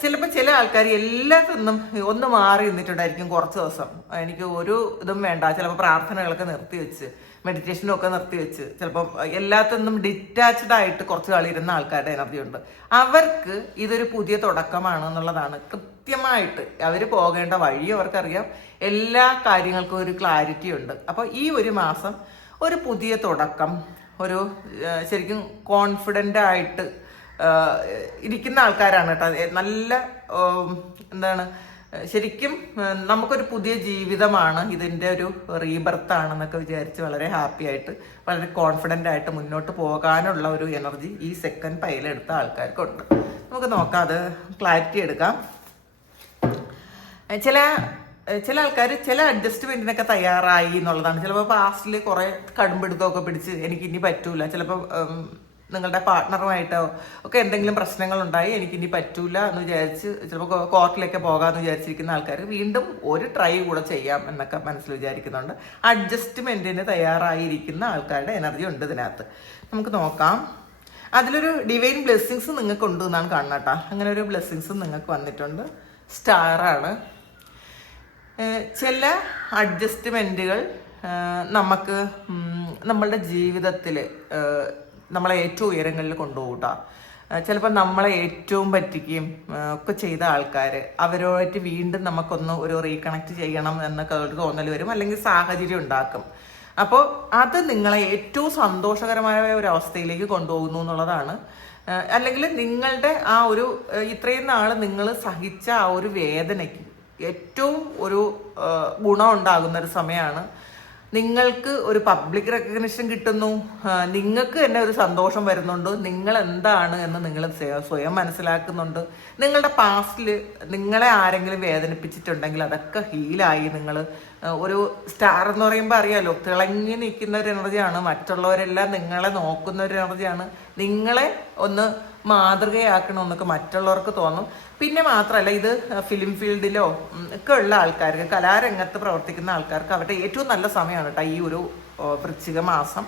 ചിലപ്പോൾ ചില ആൾക്കാർ എല്ലാത്തിനും ഒന്ന് മാറി നിന്നിട്ടുണ്ടായിരിക്കും കുറച്ച് ദിവസം. എനിക്ക് ഒരു ഇതും വേണ്ട, ചിലപ്പോൾ പ്രാർത്ഥനകളൊക്കെ നിർത്തിവെച്ച് മെഡിറ്റേഷനും ഒക്കെ നിർത്തിവെച്ച് ചിലപ്പോൾ എല്ലാത്തിനും ഡിറ്റാച്ച്ഡ് ആയിട്ട് കുറച്ച് കളിയിരുന്ന ആൾക്കാരുടെ എനർജി ഉണ്ട്. അവർക്ക് ഇതൊരു പുതിയ തുടക്കമാണ് എന്നുള്ളതാണ് കൃത്യമായിട്ട്. അവർ പോകേണ്ട വഴി അവർക്കറിയാം, എല്ലാ കാര്യങ്ങൾക്കും ഒരു ക്ലാരിറ്റി ഉണ്ട്. അപ്പോൾ ഈ ഒരു മാസം ഒരു പുതിയ തുടക്കം, ഒരു ശരിക്കും കോൺഫിഡൻ്റ് ആയിട്ട് ഇരിക്കുന്ന ആൾക്കാരാണ് കേട്ടോ. നല്ല എന്താണ്, ശരിക്കും നമുക്കൊരു പുതിയ ജീവിതമാണ്, ഇതിൻ്റെ ഒരു റീബർത്ത് ആണെന്നൊക്കെ വിചാരിച്ച് വളരെ ഹാപ്പി ആയിട്ട് വളരെ കോൺഫിഡൻ്റ് ആയിട്ട് മുന്നോട്ട് പോകാനുള്ള ഒരു എനർജി ഈ സെക്കൻഡ് പൈലെടുത്ത ആൾക്കാർക്കുണ്ട്. നമുക്ക് നോക്കാം, അത് ക്ലാരിറ്റി എടുക്കാം. ചില ആൾക്കാർ ചില അഡ്ജസ്റ്റ്മെൻറ്റിനൊക്കെ തയ്യാറായി എന്നുള്ളതാണ്. ചിലപ്പോൾ പാസ്റ്റിൽ കുറേ കടുംപിടുത്തമൊക്കെ പിടിച്ച് എനിക്ക് ഇനി പറ്റൂല, ചിലപ്പോൾ നിങ്ങളുടെ പാർട്ട്ണറുമായിട്ടോ ഒക്കെ എന്തെങ്കിലും പ്രശ്നങ്ങളുണ്ടായി എനിക്കിനി പറ്റൂല എന്ന് വിചാരിച്ച് ചിലപ്പോൾ കോർട്ടിലേക്ക് പോകാമെന്ന് വിചാരിച്ചിരിക്കുന്ന ആൾക്കാർ വീണ്ടും ഒരു ട്രൈ കൂടെ ചെയ്യാം എന്നൊക്കെ മനസ്സിൽ വിചാരിക്കുന്നുണ്ട്. അഡ്ജസ്റ്റ്മെൻറ്റിന് തയ്യാറായിരിക്കുന്ന ആൾക്കാരുടെ എനർജി ഉണ്ട് ഇതിനകത്ത്. നമുക്ക് നോക്കാം. അതിലൊരു ഡിവൈൻ ബ്ലെസ്സിങ്സ് നിങ്ങൾക്ക് ഉണ്ട് എന്നാണ് കാണുന്നത് കേട്ടോ. അങ്ങനെ ഒരു ബ്ലെസ്സിങ്സും നിങ്ങൾക്ക് വന്നിട്ടുണ്ട്. സ്റ്റാറാണ്. ചില അഡ്ജസ്റ്റ്മെൻറ്റുകൾ നമുക്ക് നമ്മളുടെ ജീവിതത്തിൽ നമ്മളെ ഏറ്റവും ഉയരങ്ങളിൽ കൊണ്ടുപോകൂട്ടാ. ചിലപ്പോൾ നമ്മളെ ഏറ്റവും പറ്റിക്കുകയും ഒക്കെ ചെയ്ത ആൾക്കാർ അവരുമായിട്ട് വീണ്ടും നമുക്കൊന്ന് ഒരു റീകണക്ട് ചെയ്യണം എന്നൊക്കെ അവർക്ക് തോന്നൽ വരും, അല്ലെങ്കിൽ സാഹചര്യം ഉണ്ടാക്കും. അപ്പോൾ അത് നിങ്ങളെ ഏറ്റവും സന്തോഷകരമായ ഒരു അവസ്ഥയിലേക്ക് കൊണ്ടുപോകുന്നു എന്നുള്ളതാണ്. അല്ലെങ്കിൽ നിങ്ങളുടെ ആ ഒരു ഇത്രയും നാൾ നിങ്ങൾ സഹിച്ച ആ ഒരു വേദനയ്ക്ക് ഏറ്റവും ഒരു ഗുണം ഉണ്ടാകുന്ന ഒരു സമയമാണ്. നിങ്ങൾക്ക് ഒരു പബ്ലിക് റെക്കഗ്നിഷൻ കിട്ടുന്നു, നിങ്ങൾക്ക് തന്നെ ഒരു സന്തോഷം വരുന്നുണ്ട്, നിങ്ങൾ എന്താണ് എന്ന് നിങ്ങൾ സ്വയം മനസ്സിലാക്കുന്നുണ്ട്. നിങ്ങളുടെ പാസ്റ്റിൽ നിങ്ങളെ ആരെങ്കിലും വേദനിപ്പിച്ചിട്ടുണ്ടെങ്കിൽ അതൊക്കെ ഹീലായി നിങ്ങൾ ഒരു സ്റ്റാർ എന്ന് പറയുമ്പോൾ അറിയാലോ, തിളങ്ങി നിൽക്കുന്ന ഒരു എനർജിയാണ്. മറ്റുള്ളവരെല്ലാം നിങ്ങളെ നോക്കുന്ന ഒരു എനർജിയാണ്. നിങ്ങളെ ഒന്ന് മാതൃകയാക്കണമെന്നൊക്കെ മറ്റുള്ളവർക്ക് തോന്നും. പിന്നെ മാത്രമല്ല, ഇത് ഫിലിം ഫീൽഡിലോ ഒക്കെ ഉള്ള ആൾക്കാർക്ക്, കലാരംഗത്ത് പ്രവർത്തിക്കുന്ന ആൾക്കാർക്ക് അവരുടെ ഏറ്റവും നല്ല സമയമാണ് കേട്ടോ ഈ ഒരു വൃശ്ചിക മാസം.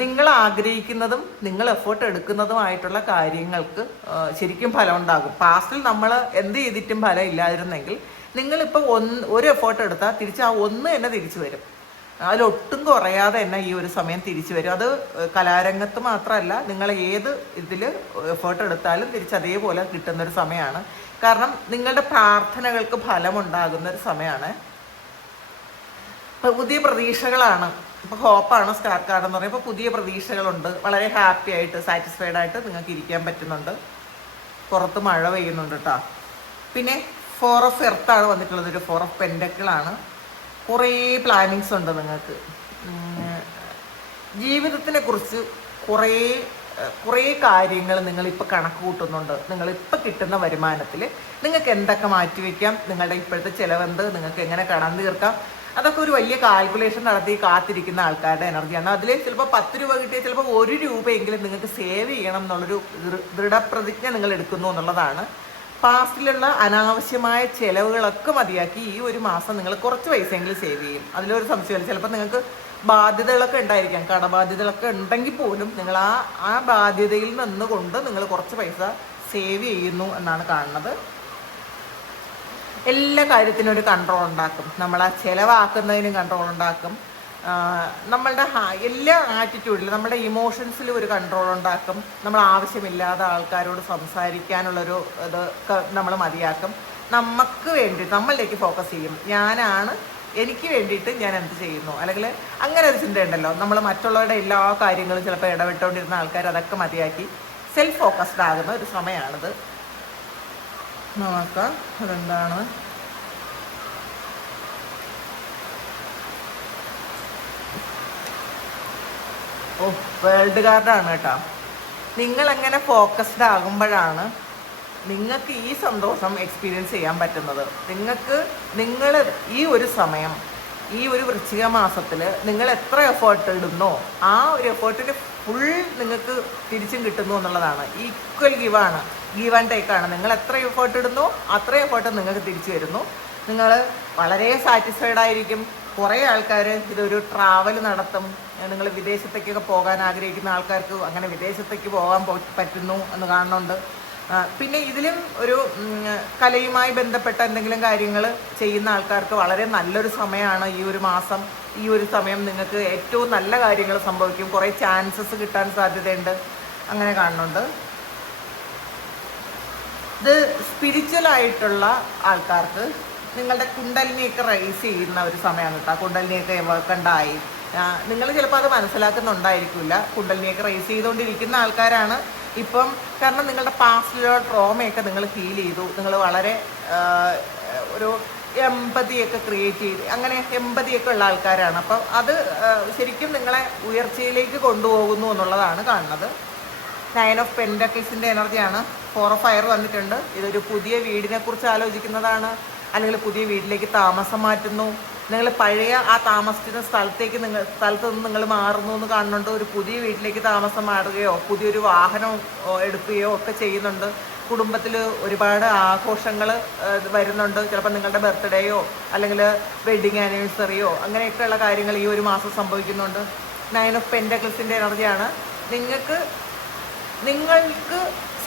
നിങ്ങൾ ആഗ്രഹിക്കുന്നതും നിങ്ങൾ എഫേർട്ട് എടുക്കുന്നതുമായിട്ടുള്ള കാര്യങ്ങൾക്ക് ശരിക്കും ഫലം ഉണ്ടാകും. പാസ്റ്റിൽ നമ്മൾ എന്ത് ചെയ്തിട്ടും ഫലം ഇല്ലാതിരുന്നെങ്കിൽ നിങ്ങളിപ്പോൾ ഒരു എഫേർട്ട് എടുത്താൽ തിരിച്ച് ആ ഒന്ന് തന്നെ തിരിച്ചു വരും. അതിലൊട്ടും കുറയാതെ തന്നെ ഈ ഒരു സമയം തിരിച്ചു വരും. അത് കലാരംഗത്ത് മാത്രമല്ല, നിങ്ങൾ ഏത് ഇതിൽ എഫേർട്ട് എടുത്താലും തിരിച്ചതേപോലെ കിട്ടുന്നൊരു സമയമാണ്. കാരണം നിങ്ങളുടെ പ്രാർത്ഥനകൾക്ക് ഫലമുണ്ടാകുന്ന ഒരു സമയമാണ്. പുതിയ പ്രതീക്ഷകളാണ്. ഇപ്പോൾ ഹോപ്പാണ് സ്റ്റാർ കാർഡ് എന്ന് പറയുമ്പോൾ പുതിയ പ്രതീക്ഷകളുണ്ട്. വളരെ ഹാപ്പി ആയിട്ട് സാറ്റിസ്ഫൈഡ് ആയിട്ട് നിങ്ങൾക്ക് ഇരിക്കാൻ പറ്റുന്നുണ്ട്. പുറത്ത് മഴ പെയ്യുന്നുണ്ട് കേട്ടോ. പിന്നെ 4 ഓഫ് എർത്താണ് വന്നിട്ടുള്ളത്. ഒരു 4 ഓഫ് പെൻഡക്കിളാണ്. കുറേ പ്ലാനിങ്സ് ഉണ്ട് നിങ്ങൾക്ക്. ജീവിതത്തിനെ കുറിച്ച് കുറേ കാര്യങ്ങൾ നിങ്ങളിപ്പോൾ കണക്ക് കൂട്ടുന്നുണ്ട്. നിങ്ങളിപ്പോൾ കിട്ടുന്ന വരുമാനത്തിൽ നിങ്ങൾക്ക് എന്തൊക്കെ മാറ്റിവെക്കാം, നിങ്ങളുടെ ഇപ്പോഴത്തെ ചിലവെന്ത്, നിങ്ങൾക്ക് എങ്ങനെ കടം തീർക്കാം, അതൊക്കെ ഒരു വലിയ കാൽക്കുലേഷൻ നടത്തി കാത്തിരിക്കുന്ന ആൾക്കാരുടെ എനർജിയാണ്. അതിൽ ചിലപ്പോൾ 10 രൂപ കിട്ടിയാൽ ചിലപ്പോൾ 1 രൂപയെങ്കിലും നിങ്ങൾക്ക് സേവ് ചെയ്യണം എന്നുള്ളൊരു ദൃഢപ്രതിജ്ഞ നിങ്ങൾ എടുക്കുന്നു എന്നുള്ളതാണ്. പാസ്റ്റിലുള്ള അനാവശ്യമായ ചിലവുകളൊക്കെ മതിയാക്കി ഈ ഒരു മാസം നിങ്ങൾ കുറച്ച് പൈസയെങ്കിലും സേവ് ചെയ്യും. അതിലൊരു സംശയമില്ല. ചിലപ്പോൾ നിങ്ങൾക്ക് ബാധ്യതകളൊക്കെ ഉണ്ടായിരിക്കാം, കടബാധ്യതകളൊക്കെ ഉണ്ടെങ്കിൽ പോലും നിങ്ങൾ ആ ബാധ്യതയിൽ നിന്നുകൊണ്ട് നിങ്ങൾ കുറച്ച് പൈസ സേവ് ചെയ്യുന്നു എന്നാണ് കാണുന്നത്. എല്ലാ കാര്യത്തിനും ഒരു കൺട്രോൾ ഉണ്ടാക്കും. നമ്മൾ ആ ചിലവാക്കുന്നതിനും കൺട്രോൾ ഉണ്ടാക്കും. നമ്മളുടെ എല്ലാ ആറ്റിറ്റ്യൂഡിലും നമ്മുടെ ഇമോഷൻസിലും ഒരു കൺട്രോൾ ഉണ്ടാക്കും. നമ്മൾ ആവശ്യമില്ലാതെ ആൾക്കാരോട് സംസാരിക്കാനുള്ളൊരു ഇതൊക്കെ നമ്മൾ മതിയാക്കും. നമുക്ക് വേണ്ടി നമ്മളിലേക്ക് ഫോക്കസ് ചെയ്യും. എനിക്ക് വേണ്ടിയിട്ട് ഞാൻ എന്ത് ചെയ്യുന്നു, അല്ലെങ്കിൽ അങ്ങനെ ഒരു ചിന്തയുണ്ടല്ലോ. നമ്മൾ മറ്റുള്ളവരുടെ എല്ലാ കാര്യങ്ങളും ചിലപ്പോൾ ഇടപെട്ടുകൊണ്ടിരുന്ന ആൾക്കാർ അതൊക്കെ മതിയാക്കി സെൽഫ് ഫോക്കസ്ഡ് ആകുന്ന ഒരു സമയമാണിത്. നോക്കാം അതെന്താണ്. വേൾഡ് കാർഡാണ് കേട്ടോ. നിങ്ങളെങ്ങനെ ഫോക്കസ്ഡ് ആകുമ്പോഴാണ് നിങ്ങൾക്ക് ഈ സന്തോഷം എക്സ്പീരിയൻസ് ചെയ്യാൻ പറ്റുന്നത്. നിങ്ങൾ ഈ ഒരു സമയം, ഈ ഒരു വൃശ്ചിക മാസത്തിൽ നിങ്ങൾ എത്ര എഫേർട്ട് ഇടുന്നോ ആ ഒരു എഫേർട്ടിന് ഫുൾ നിങ്ങൾക്ക് തിരിച്ചും കിട്ടുന്നു എന്നുള്ളതാണ്. ഈക്വൽ ഗിവ് ആൻഡ് ടേക്ക് ആണ്. നിങ്ങൾ എത്ര എഫേർട്ട് ഇടുന്നോ അത്രയും എഫേർട്ട് നിങ്ങൾക്ക് തിരിച്ചു വരുന്നു. നിങ്ങൾ വളരെ സാറ്റിസ്ഫൈഡ് ആയിരിക്കും. കുറേ ആൾക്കാർ ഇതൊരു ട്രാവൽ നടത്തും. നിങ്ങൾ വിദേശത്തേക്കൊക്കെ പോകാൻ ആഗ്രഹിക്കുന്ന ആൾക്കാർക്ക് അങ്ങനെ വിദേശത്തേക്ക് പോകാൻ പറ്റുന്നു എന്ന് കാണുന്നുണ്ട്. പിന്നെ ഇതിലും ഒരു കലയുമായി ബന്ധപ്പെട്ട എന്തെങ്കിലും കാര്യങ്ങൾ ചെയ്യുന്ന ആൾക്കാർക്ക് വളരെ നല്ലൊരു സമയമാണ് ഈ ഒരു മാസം. ഈ ഒരു സമയം നിങ്ങൾക്ക് ഏറ്റവും നല്ല കാര്യങ്ങൾ സംഭവിക്കും. കുറേ ചാൻസസ് കിട്ടാൻ സാധ്യതയുണ്ട്, അങ്ങനെ കാണുന്നുണ്ട്. ഇത് സ്പിരിച്വൽ ആയിട്ടുള്ള ആൾക്കാർക്ക് നിങ്ങളുടെ കുണ്ടലിനെയൊക്കെ റൈസ് ചെയ്യുന്ന ഒരു സമയമാണ് കേട്ടോ. കുണ്ടലിനെയൊക്കെ വർക്കണ്ടായി നിങ്ങൾ ചിലപ്പോൾ അത് മനസ്സിലാക്കുന്നുണ്ടായിരിക്കില്ല. കുണ്ടലിനെയൊക്കെ റൈസ് ചെയ്തുകൊണ്ടിരിക്കുന്ന ആൾക്കാരാണ് ഇപ്പം. കാരണം നിങ്ങളുടെ പാസ്റ്റിലുള്ള ട്രോമയൊക്കെ നിങ്ങൾ ഹീൽ ചെയ്തു. നിങ്ങൾ വളരെ ഒരു എമ്പതിയൊക്കെ ക്രിയേറ്റ് ചെയ്ത് അങ്ങനെ എമ്പതിയൊക്കെ ഉള്ള ആൾക്കാരാണ്. അപ്പം അത് ശരിക്കും നിങ്ങളെ ഉയർച്ചയിലേക്ക് കൊണ്ടുപോകുന്നു എന്നുള്ളതാണ് കാണുന്നത്. 9 ഓഫ് പെൻറ്റക്കിൾസിൻ്റെ എനർജിയാണ്. 4 ഓഫ് ഫയർ വന്നിട്ടുണ്ട്. ഇതൊരു പുതിയ വീടിനെ കുറിച്ച് ആലോചിക്കുന്നതാണ്. അല്ലെങ്കിൽ പുതിയ വീട്ടിലേക്ക് താമസം മാറ്റുന്നു. നിങ്ങൾ പഴയ ആ താമസിക്കുന്ന സ്ഥലത്ത് നിന്ന് നിങ്ങൾ മാറുന്നു എന്ന് കാണുന്നുണ്ട്. ഒരു പുതിയ വീട്ടിലേക്ക് താമസം മാറുകയോ പുതിയൊരു വാഹനം എടുക്കുകയോ ഒക്കെ ചെയ്യുന്നുണ്ട്. കുടുംബത്തിൽ ഒരുപാട് ആഘോഷങ്ങൾ വരുന്നുണ്ട്. ചിലപ്പോൾ നിങ്ങളുടെ ബർത്ത്ഡേയോ അല്ലെങ്കിൽ വെഡ്ഡിങ് ആനിവേഴ്സറിയോ അങ്ങനെയൊക്കെയുള്ള കാര്യങ്ങൾ ഈ ഒരു മാസം സംഭവിക്കുന്നുണ്ട്. 9 ഓഫ് പെൻറ്റക്കിൾസിൻ്റെ എനർജിയാണ്. നിങ്ങൾക്ക്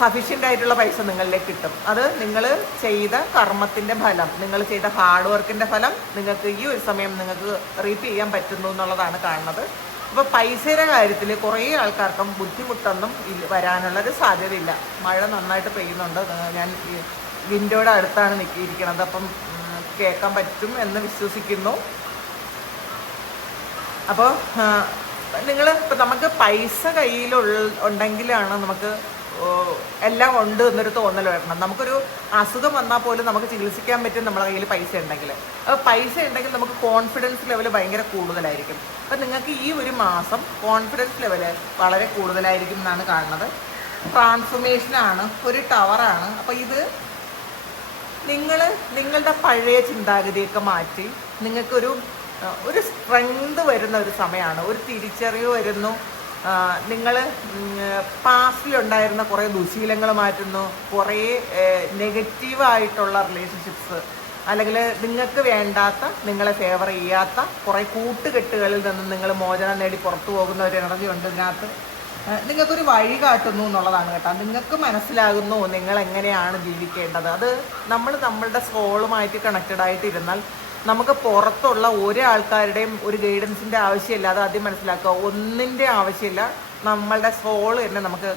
സഫീഷ്യൻ്റ് ആയിട്ടുള്ള പൈസ നിങ്ങളിലേക്ക് കിട്ടും. അത് നിങ്ങൾ ചെയ്ത കർമ്മത്തിൻ്റെ ഫലം, നിങ്ങൾ ചെയ്ത ഹാർഡ് വർക്കിൻ്റെ ഫലം നിങ്ങൾക്ക് ഈ ഒരു സമയം നിങ്ങൾക്ക് റീപ്പ് ചെയ്യാൻ പറ്റുന്നു എന്നുള്ളതാണ് കാണുന്നത്. അപ്പോൾ പൈസയുടെ കാര്യത്തിൽ കുറേ ആൾക്കാർക്കും ബുദ്ധിമുട്ടൊന്നും വരാനുള്ളൊരു സാധ്യതയില്ല. മഴ നന്നായിട്ട് പെയ്യുന്നുണ്ട്. ഞാൻ വിൻഡോയുടെ അടുത്താണ് ഇരിക്കണത്. അപ്പം കേൾക്കാൻ പറ്റും എന്ന് വിശ്വസിക്കുന്നു. അപ്പോൾ ഇപ്പം നമുക്ക് പൈസ ഉണ്ടെങ്കിലാണ് നമുക്ക് എല്ലാം ഉണ്ട് എന്നൊരു തോന്നൽ വരണം. നമുക്കൊരു അസുഖം വന്നാൽ പോലും നമുക്ക് ചികിത്സിക്കാൻ പറ്റും നമ്മുടെ കയ്യിൽ പൈസ ഉണ്ടെങ്കിൽ. അപ്പോൾ പൈസ ഉണ്ടെങ്കിൽ നമുക്ക് കോൺഫിഡൻസ് ലെവൽ ഭയങ്കര കൂടുതലായിരിക്കും. അപ്പം നിങ്ങൾക്ക് ഈ ഒരു മാസം കോൺഫിഡൻസ് ലെവൽ വളരെ കൂടുതലായിരിക്കും എന്നാണ് കാണുന്നത്. ട്രാൻസ്ഫോർമേഷനാണ്, ഒരു ടവറാണ്. അപ്പോൾ ഇത് നിങ്ങളുടെ പഴയ ചിന്താഗതിയൊക്കെ മാറ്റി നിങ്ങൾക്കൊരു സ്ട്രെങ്ത് വരുന്ന ഒരു സമയമാണ്. ഒരു തിരിച്ചറിവ് വരുന്നു. നിങ്ങൾ പാസ്റ്റിലുണ്ടായിരുന്ന കുറേ ദുശീലങ്ങൾ മാറ്റുന്നു. കുറേ നെഗറ്റീവായിട്ടുള്ള റിലേഷൻഷിപ്സ് അല്ലെങ്കിൽ നിങ്ങൾക്ക് വേണ്ടാത്ത, നിങ്ങളെ ഫേവർ ചെയ്യാത്ത കുറേ കൂട്ടുകെട്ടുകളിൽ നിന്നും നിങ്ങൾ മോചനം നേടി പുറത്തു പോകുന്ന ഒരു എനർജി ഉണ്ട് ഇതിനകത്ത്. നിങ്ങൾക്കൊരു വഴി കാട്ടുന്നു എന്നുള്ളതാണ് കേട്ടോ. നിങ്ങൾക്ക് മനസ്സിലാകുന്നു നിങ്ങൾ എങ്ങനെയാണ് ജീവിക്കേണ്ടത്. അത് നമ്മളുടെ സോളുമായിട്ട് കണക്റ്റഡ് ആയിട്ടിരുന്നാൽ നമുക്ക് പുറത്തുള്ള ഒരാൾക്കാരുടെയും ഒരു ഗൈഡൻസിൻ്റെ ആവശ്യമില്ല. അത് ആദ്യം മനസ്സിലാക്കുക. ഒന്നിൻ്റെ ആവശ്യമില്ല. നമ്മളുടെ സോൾ തന്നെ നമുക്ക്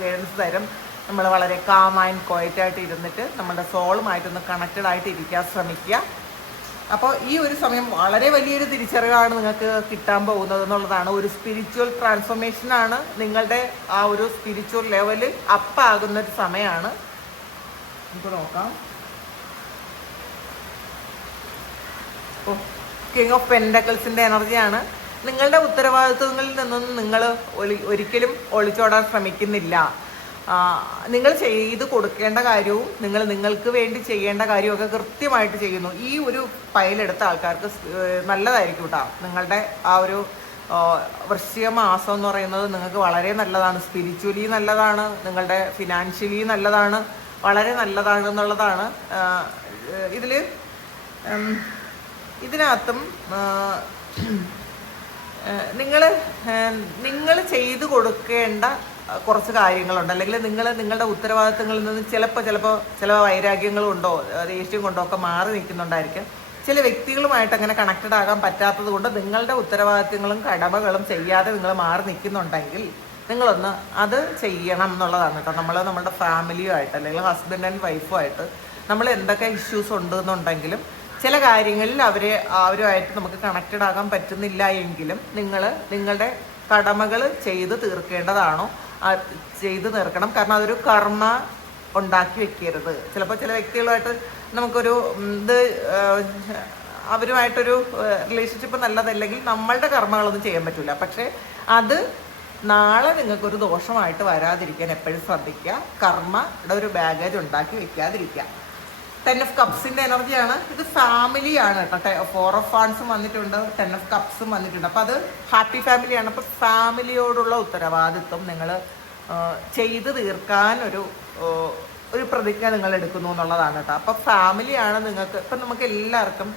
ഗൈഡൻസ് തരും. നമ്മൾ വളരെ കാം ആൻഡ് ക്വയറ്റായിട്ട് ഇരുന്നിട്ട് നമ്മളുടെ സോളുമായിട്ടൊന്ന് കണക്റ്റഡ് ആയിട്ട് ഇരിക്കാൻ ശ്രമിക്കുക. അപ്പോൾ ഈ ഒരു സമയം വളരെ വലിയൊരു തിരിച്ചറിവാണ് നിങ്ങൾക്ക് കിട്ടാൻ പോകുന്നത് എന്നുള്ളതാണ്. ഒരു സ്പിരിച്വൽ ട്രാൻസ്ഫോർമേഷനാണ്. നിങ്ങളുടെ ആ ഒരു സ്പിരിച്വൽ ലെവല് അപ്പാകുന്നൊരു സമയമാണ്. നമുക്ക് നോക്കാം. കിങ് ഓഫ് പെൻറ്റക്കിൾസിൻ്റെ എനർജിയാണ്. നിങ്ങളുടെ ഉത്തരവാദിത്വങ്ങളിൽ നിന്നൊന്നും നിങ്ങൾ ഒരിക്കലും ഒളിച്ചോടാൻ ശ്രമിക്കുന്നില്ല. നിങ്ങൾ ചെയ്ത് കൊടുക്കേണ്ട കാര്യവും നിങ്ങൾക്ക് വേണ്ടി ചെയ്യേണ്ട കാര്യമൊക്കെ കൃത്യമായിട്ട് ചെയ്യുന്നു. ഈ ഒരു ഫയലെടുത്ത ആൾക്കാർക്ക് നല്ലതായിരിക്കും കേട്ടോ. നിങ്ങളുടെ ആ ഒരു വൃശ്ചിക മാസം എന്ന് പറയുന്നത് നിങ്ങൾക്ക് വളരെ നല്ലതാണ്. സ്പിരിച്വലി നല്ലതാണ്, നിങ്ങളുടെ ഫിനാൻഷ്യലി നല്ലതാണ്, വളരെ നല്ലതാണ് എന്നുള്ളതാണ്. ഇതിനകത്തും നിങ്ങൾ ചെയ്തു കൊടുക്കേണ്ട കുറച്ച് കാര്യങ്ങളുണ്ട്. അല്ലെങ്കിൽ നിങ്ങളുടെ ഉത്തരവാദിത്തങ്ങളിൽ നിന്ന് ചിലപ്പോൾ ചില വൈരാഗ്യങ്ങളും കൊണ്ടോ ദേഷ്യം കൊണ്ടോ ഒക്കെ മാറി നിൽക്കുന്നുണ്ടായിരിക്കും. ചില വ്യക്തികളുമായിട്ട് അങ്ങനെ കണക്റ്റഡ് ആകാൻ പറ്റാത്തത് കൊണ്ട് നിങ്ങളുടെ ഉത്തരവാദിത്തങ്ങളും കടമകളും ചെയ്യാതെ നിങ്ങൾ മാറി നിൽക്കുന്നുണ്ടെങ്കിൽ നിങ്ങളൊന്ന് അത് ചെയ്യണം എന്നുള്ളതാണ് കേട്ടോ. നമ്മുടെ ഫാമിലിയുമായിട്ട് അല്ലെങ്കിൽ ഹസ്ബൻഡ് ആൻഡ് വൈഫുമായിട്ട് നമ്മൾ എന്തൊക്കെ ഇഷ്യൂസ് ഉണ്ടെന്നുണ്ടെങ്കിലും ചില കാര്യങ്ങളിൽ അവരുമായിട്ട് നമുക്ക് കണക്റ്റഡ് ആകാൻ പറ്റുന്നില്ല എങ്കിലും നിങ്ങളുടെ കടമകൾ ചെയ്ത് തീർക്കേണ്ടതാണോ ചെയ്ത് തീർക്കണം. കാരണം അതൊരു കർമ്മ ഉണ്ടാക്കി വെക്കരുത്. ചിലപ്പോൾ ചില വ്യക്തികളുമായിട്ട് നമുക്കൊരു ഇത് അവരുമായിട്ടൊരു റിലേഷൻഷിപ്പ് നല്ലതല്ലെങ്കിൽ നമ്മളുടെ കർമ്മങ്ങളൊന്നും ചെയ്യാൻ പറ്റില്ല. പക്ഷേ അത് നാളെ നിങ്ങൾക്കൊരു ദോഷമായിട്ട് വരാതിരിക്കാൻ എപ്പോഴും ശ്രദ്ധിക്കുക. കർമ്മയുടെ ഒരു ബാഗേജ് ഉണ്ടാക്കി വെക്കാതിരിക്കുക. 10 of കപ്സിൻ്റെ എനർജിയാണ് ഇത്. ഫാമിലിയാണ് കേട്ടോ. 4 of wands വന്നിട്ടുണ്ട്, 10 of കപ്സും വന്നിട്ടുണ്ട്. അപ്പോൾ അത് ഹാപ്പി ഫാമിലിയാണ്. അപ്പോൾ ഫാമിലിയോടുള്ള ഉത്തരവാദിത്വം നിങ്ങൾ ചെയ്ത് തീർക്കാൻ ഒരു പ്രതിജ്ഞ നിങ്ങൾ എടുക്കുന്നു എന്നുള്ളതാണ് കേട്ടോ. അപ്പോൾ ഫാമിലിയാണ് നിങ്ങൾക്ക്. ഇപ്പം നമുക്ക് എല്ലാവർക്കും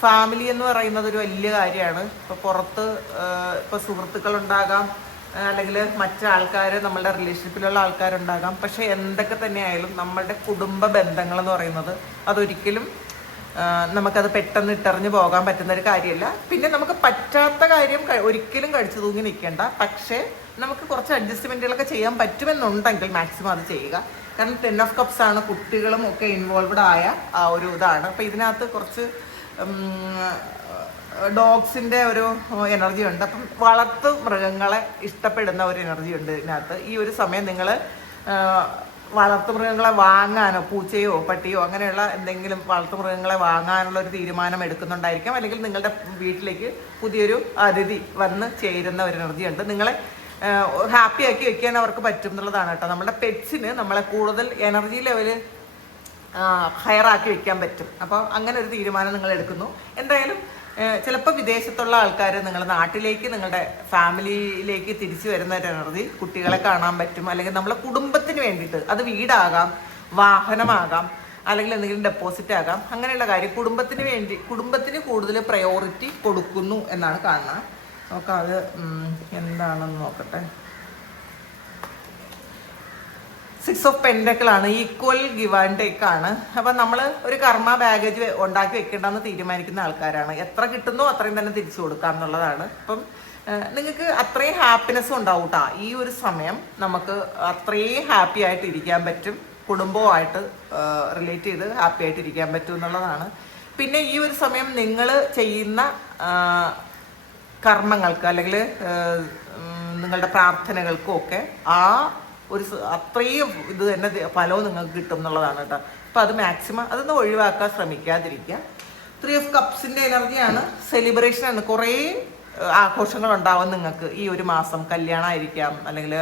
ഫാമിലി എന്ന് പറയുന്നത് ഒരു വലിയ കാര്യമാണ്. ഇപ്പോൾ പുറത്ത് ഇപ്പോൾ സുഹൃത്തുക്കളുണ്ടാകാം, അല്ലെങ്കിൽ മറ്റാൾക്കാർ, നമ്മളുടെ റിലേഷൻഷിപ്പിലുള്ള ആൾക്കാരുണ്ടാകാം. പക്ഷേ എന്തൊക്കെ തന്നെയായാലും നമ്മളുടെ കുടുംബ ബന്ധങ്ങളെന്ന് പറയുന്നത് അതൊരിക്കലും നമുക്കത് പെട്ടെന്ന് ഇട്ടെറിഞ്ഞ് പോകാൻ പറ്റുന്നൊരു കാര്യമല്ല. പിന്നെ നമുക്ക് പറ്റാത്ത കാര്യം ഒരിക്കലും കടിച്ചു തൂങ്ങി നിൽക്കേണ്ട. പക്ഷേ നമുക്ക് കുറച്ച് അഡ്ജസ്റ്റ്മെൻറ്റുകളൊക്കെ ചെയ്യാൻ പറ്റുമെന്നുണ്ടെങ്കിൽ മാക്സിമം അത് ചെയ്യുക. കാരണം 10 of കപ്സ് ആണ്, കുട്ടികളും ഒക്കെ ഇൻവോൾവ്ഡ് ആയ ആ ഒരു ഇതാണ്. അപ്പോൾ ഇതിനകത്ത് കുറച്ച് ഡോഗ്സിൻ്റെ ഒരു എനർജി ഉണ്ട്. അപ്പം വളർത്തു മൃഗങ്ങളെ ഇഷ്ടപ്പെടുന്ന ഒരു എനർജി ഉണ്ട് ഇതിനകത്ത്. ഈ ഒരു സമയം നിങ്ങൾ വളർത്തു മൃഗങ്ങളെ വാങ്ങാനോ, പൂച്ചയോ പട്ടിയോ അങ്ങനെയുള്ള എന്തെങ്കിലും വളർത്തു മൃഗങ്ങളെ വാങ്ങാനുള്ള ഒരു തീരുമാനം എടുക്കുന്നുണ്ടായിരിക്കാം. അല്ലെങ്കിൽ നിങ്ങളുടെ വീട്ടിലേക്ക് പുതിയൊരു അതിഥി വന്ന് ചേരുന്ന ഒരു എനർജി ഉണ്ട്. നിങ്ങളെ ഹാപ്പി ആക്കി വെക്കാൻ അവർക്ക് പറ്റും എന്നുള്ളതാണ് കേട്ടോ. നമ്മുടെ പെറ്റ്സിന് നമ്മളെ കൂടുതൽ എനർജി ലെവല് ഹയറാക്കി വെക്കാൻ പറ്റും. അപ്പോൾ അങ്ങനെ ഒരു തീരുമാനം നിങ്ങൾ എടുക്കുന്നു. എന്തായാലും ചിലപ്പോൾ വിദേശത്തുള്ള ആൾക്കാർ നിങ്ങളുടെ നാട്ടിലേക്ക്, നിങ്ങളുടെ ഫാമിലിയിലേക്ക് തിരിച്ചു വരുന്ന ഒരു എനർജി, കുട്ടികളെ കാണാൻ പറ്റും. അല്ലെങ്കിൽ നമ്മളെ കുടുംബത്തിന് വേണ്ടിയിട്ട്, അത് വീടാകാം, വാഹനമാകാം, അല്ലെങ്കിൽ എന്തെങ്കിലും ഡെപ്പോസിറ്റ് ആകാം, അങ്ങനെയുള്ള കാര്യം കുടുംബത്തിന് കൂടുതൽ പ്രയോറിറ്റി കൊടുക്കുന്നു എന്നാണ് കാണുന്നത്. നോക്കാം അത് എന്താണെന്ന് നോക്കട്ടെ. 6 of Pentacle ആണ്. ഈക്വൽ ഗിവ് ആൻഡ് ടേക്ക് ആണ്. അപ്പം നമ്മൾ ഒരു കർമ്മ ബാഗേജ് ഉണ്ടാക്കി വെക്കേണ്ടെന്ന് തീരുമാനിക്കുന്ന ആൾക്കാരാണ്. എത്ര കിട്ടുന്നോ അത്രയും തന്നെ തിരിച്ചു കൊടുക്കുക എന്നുള്ളതാണ്. അപ്പം നിങ്ങൾക്ക് അത്രയും ഹാപ്പിനെസ് ഉണ്ടാവും കേട്ടോ. ഈ ഒരു സമയം നമുക്ക് അത്രയും ഹാപ്പി ആയിട്ട് ഇരിക്കാൻ പറ്റും. കുടുംബവുമായിട്ട് റിലേറ്റ് ചെയ്ത് ഹാപ്പി ആയിട്ട് ഇരിക്കാൻ പറ്റും എന്നുള്ളതാണ്. പിന്നെ ഈ ഒരു സമയം നിങ്ങൾ ചെയ്യുന്ന കർമ്മങ്ങൾക്ക് അല്ലെങ്കിൽ നിങ്ങളുടെ പ്രാർത്ഥനകൾക്കും ഒക്കെ ഒരു അത്രയും ഇത് തന്നെ ഫലവും നിങ്ങൾക്ക് കിട്ടും എന്നുള്ളതാണ് കേട്ടോ. അപ്പോൾ അത് മാക്സിമം അതൊന്ന് ഒഴിവാക്കാൻ ശ്രമിക്കാതിരിക്കുക. 3 of കപ്സിൻ്റെ എനർജിയാണ്. സെലിബ്രേഷനാണ്. കുറേ ആഘോഷങ്ങൾ ഉണ്ടാവും നിങ്ങൾക്ക് ഈ ഒരു മാസം. കല്യാണമായിരിക്കാം, അല്ലെങ്കിൽ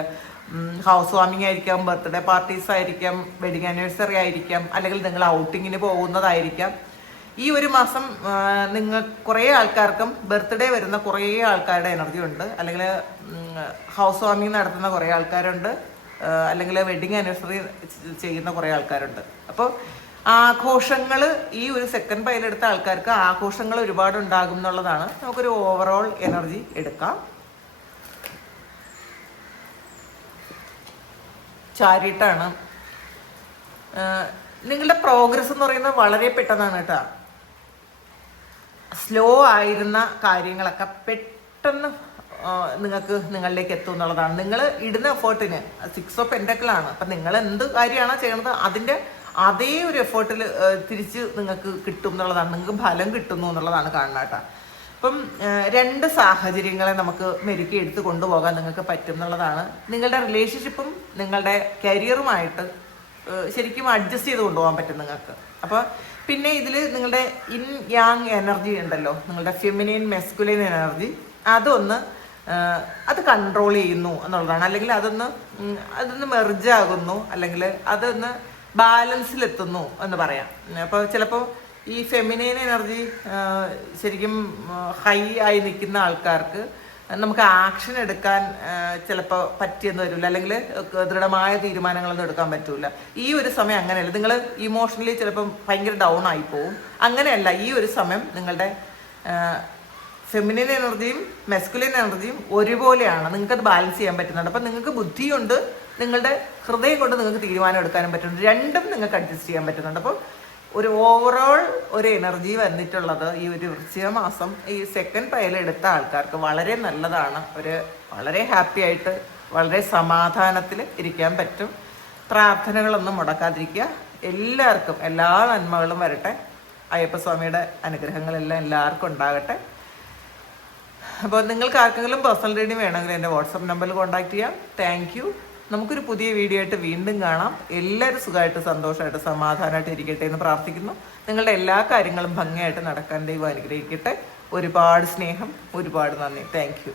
ഹൗസ് വാമിംഗ് ആയിരിക്കാം, ബർത്ത്ഡേ പാർട്ടീസ് ആയിരിക്കാം, വെഡിങ് ആനിവേഴ്സറി ആയിരിക്കാം, അല്ലെങ്കിൽ നിങ്ങൾ ഔട്ടിങ്ങിന് പോകുന്നതായിരിക്കാം. ഈ ഒരു മാസം നിങ്ങൾ കുറേ ആൾക്കാർക്കും ബർത്ത്ഡേ വരുന്ന കുറേ ആൾക്കാരുടെ എനർജി ഉണ്ട്. അല്ലെങ്കിൽ ഹൗസ് വാമിംഗ് നടത്തുന്ന കുറേ ആൾക്കാരുണ്ട്, അല്ലെങ്കിൽ വെഡിങ് ആനിവേഴ്സറി ചെയ്യുന്ന കുറേ ആൾക്കാരുണ്ട്. അപ്പോൾ ആഘോഷങ്ങൾ ഈ ഒരു സെക്കൻഡ് പൈലെടുത്ത ആൾക്കാർക്ക് ആഘോഷങ്ങൾ ഒരുപാട് ഉണ്ടാകും എന്നുള്ളതാണ്. നമുക്കൊരു ഓവറോൾ എനർജി എടുക്കാം. ചാരിട്ടാണ്. നിങ്ങളുടെ പ്രോഗ്രസ് എന്ന് പറയുന്നത് വളരെ പെട്ടെന്നാണ് കേട്ടോ. സ്ലോ ആയിരുന്ന കാര്യങ്ങളൊക്കെ പെട്ടെന്ന് നിങ്ങളിലേക്ക് എത്തും എന്നുള്ളതാണ്. നിങ്ങൾ ഇടുന്ന എഫേർട്ടിന് 6 of Pentacle ആണ്. അപ്പം നിങ്ങൾ എന്ത് കാര്യമാണോ ചെയ്യണത് അതിൻ്റെ അതേ ഒരു എഫേർട്ടിൽ തിരിച്ച് നിങ്ങൾക്ക് കിട്ടും എന്നുള്ളതാണ്. നിങ്ങൾക്ക് ഫലം കിട്ടുന്നു എന്നുള്ളതാണ് കാണുന്നത് കേട്ടോ. അപ്പം 2 സാഹചര്യങ്ങളെ നമുക്ക് മെരുക്കി എടുത്ത് കൊണ്ടുപോകാൻ നിങ്ങൾക്ക് പറ്റും എന്നുള്ളതാണ്. നിങ്ങളുടെ റിലേഷൻഷിപ്പും നിങ്ങളുടെ കരിയറുമായിട്ട് ശരിക്കും അഡ്ജസ്റ്റ് ചെയ്ത് കൊണ്ടുപോകാൻ പറ്റും നിങ്ങൾക്ക്. അപ്പോൾ പിന്നെ ഇതിൽ നിങ്ങളുടെ ഇൻ യാങ് എനർജി ഉണ്ടല്ലോ, നിങ്ങളുടെ ഫെമിനിൻ മെസ്കുലിൻ എനർജി, അത് കൺട്രോൾ ചെയ്യുന്നു എന്നുള്ളതാണ്. അല്ലെങ്കിൽ അതൊന്ന് മെർജാകുന്നു, അല്ലെങ്കിൽ അതൊന്ന് ബാലൻസിലെത്തുന്നു എന്ന് പറയാം. അപ്പോൾ ചിലപ്പോൾ ഈ ഫെമിനിൻ എനർജി ശരിക്കും ഹൈ ആയി നിൽക്കുന്ന ആൾക്കാർക്ക് നമുക്ക് ആക്ഷൻ എടുക്കാൻ ചിലപ്പോൾ പറ്റിയെന്ന് വരില്ല, അല്ലെങ്കിൽ ദൃഢമായ തീരുമാനങ്ങളൊന്നും എടുക്കാൻ പറ്റില്ല. ഈ ഒരു സമയം അങ്ങനെയല്ല. നിങ്ങൾ ഇമോഷണലി ചിലപ്പം ഭയങ്കര ഡൗൺ ആയിപ്പോവും. അങ്ങനെയല്ല. ഈ ഒരു സമയം നിങ്ങളുടെ ഫെമിനിൻ എനർജിയും മെസ്കുലിൻ എനർജിയും ഒരുപോലെയാണ്. നിങ്ങൾക്കത് ബാലൻസ് ചെയ്യാൻ പറ്റുന്നുണ്ട്. അപ്പം നിങ്ങൾക്ക് ബുദ്ധിയുണ്ട്, നിങ്ങളുടെ ഹൃദയം കൊണ്ട് നിങ്ങൾക്ക് തീരുമാനം എടുക്കാനും പറ്റുന്നുണ്ട്. രണ്ടും നിങ്ങൾക്ക് അഡ്ജസ്റ്റ് ചെയ്യാൻ പറ്റുന്നുണ്ട്. അപ്പോൾ ഒരു ഓവറോൾ ഒരു എനർജി വന്നിട്ടുള്ളത് ഈ ഒരു വൃശ്ചിക മാസം ഈ സെക്കൻഡ് പൈൽ എടുത്ത ആൾക്കാർക്ക് വളരെ നല്ലതാണ്. വളരെ ഹാപ്പി ആയിട്ട് വളരെ സമാധാനത്തിൽ ഇരിക്കാൻ പറ്റും. പ്രാർത്ഥനകളൊന്നും മുടക്കാതിരിക്കുക. എല്ലാവർക്കും എല്ലാ നന്മകളും വരട്ടെ. അയ്യപ്പസ്വാമിയുടെ അനുഗ്രഹങ്ങളെല്ലാം എല്ലാവർക്കും ഉണ്ടാകട്ടെ. അപ്പോൾ നിങ്ങൾക്ക് ആർക്കെങ്കിലും പേഴ്സണൽ റീഡിങ് വേണമെങ്കിൽ എൻ്റെ വാട്സപ്പ് നമ്പറിൽ കോൺടാക്ട് ചെയ്യാം. Thank you. നമുക്കൊരു പുതിയ വീഡിയോ ആയിട്ട് വീണ്ടും കാണാം. എല്ലാവരും സുഖമായിട്ട് സന്തോഷമായിട്ട് സമാധാനമായിട്ട് ഇരിക്കട്ടെ എന്ന് പ്രാർത്ഥിക്കുന്നു. നിങ്ങളുടെ എല്ലാ കാര്യങ്ങളും ഭംഗിയായിട്ട് നടക്കാൻ ദൈവം അനുഗ്രഹിക്കട്ടെ. ഒരുപാട് സ്നേഹം, ഒരുപാട് നന്ദി. Thank you.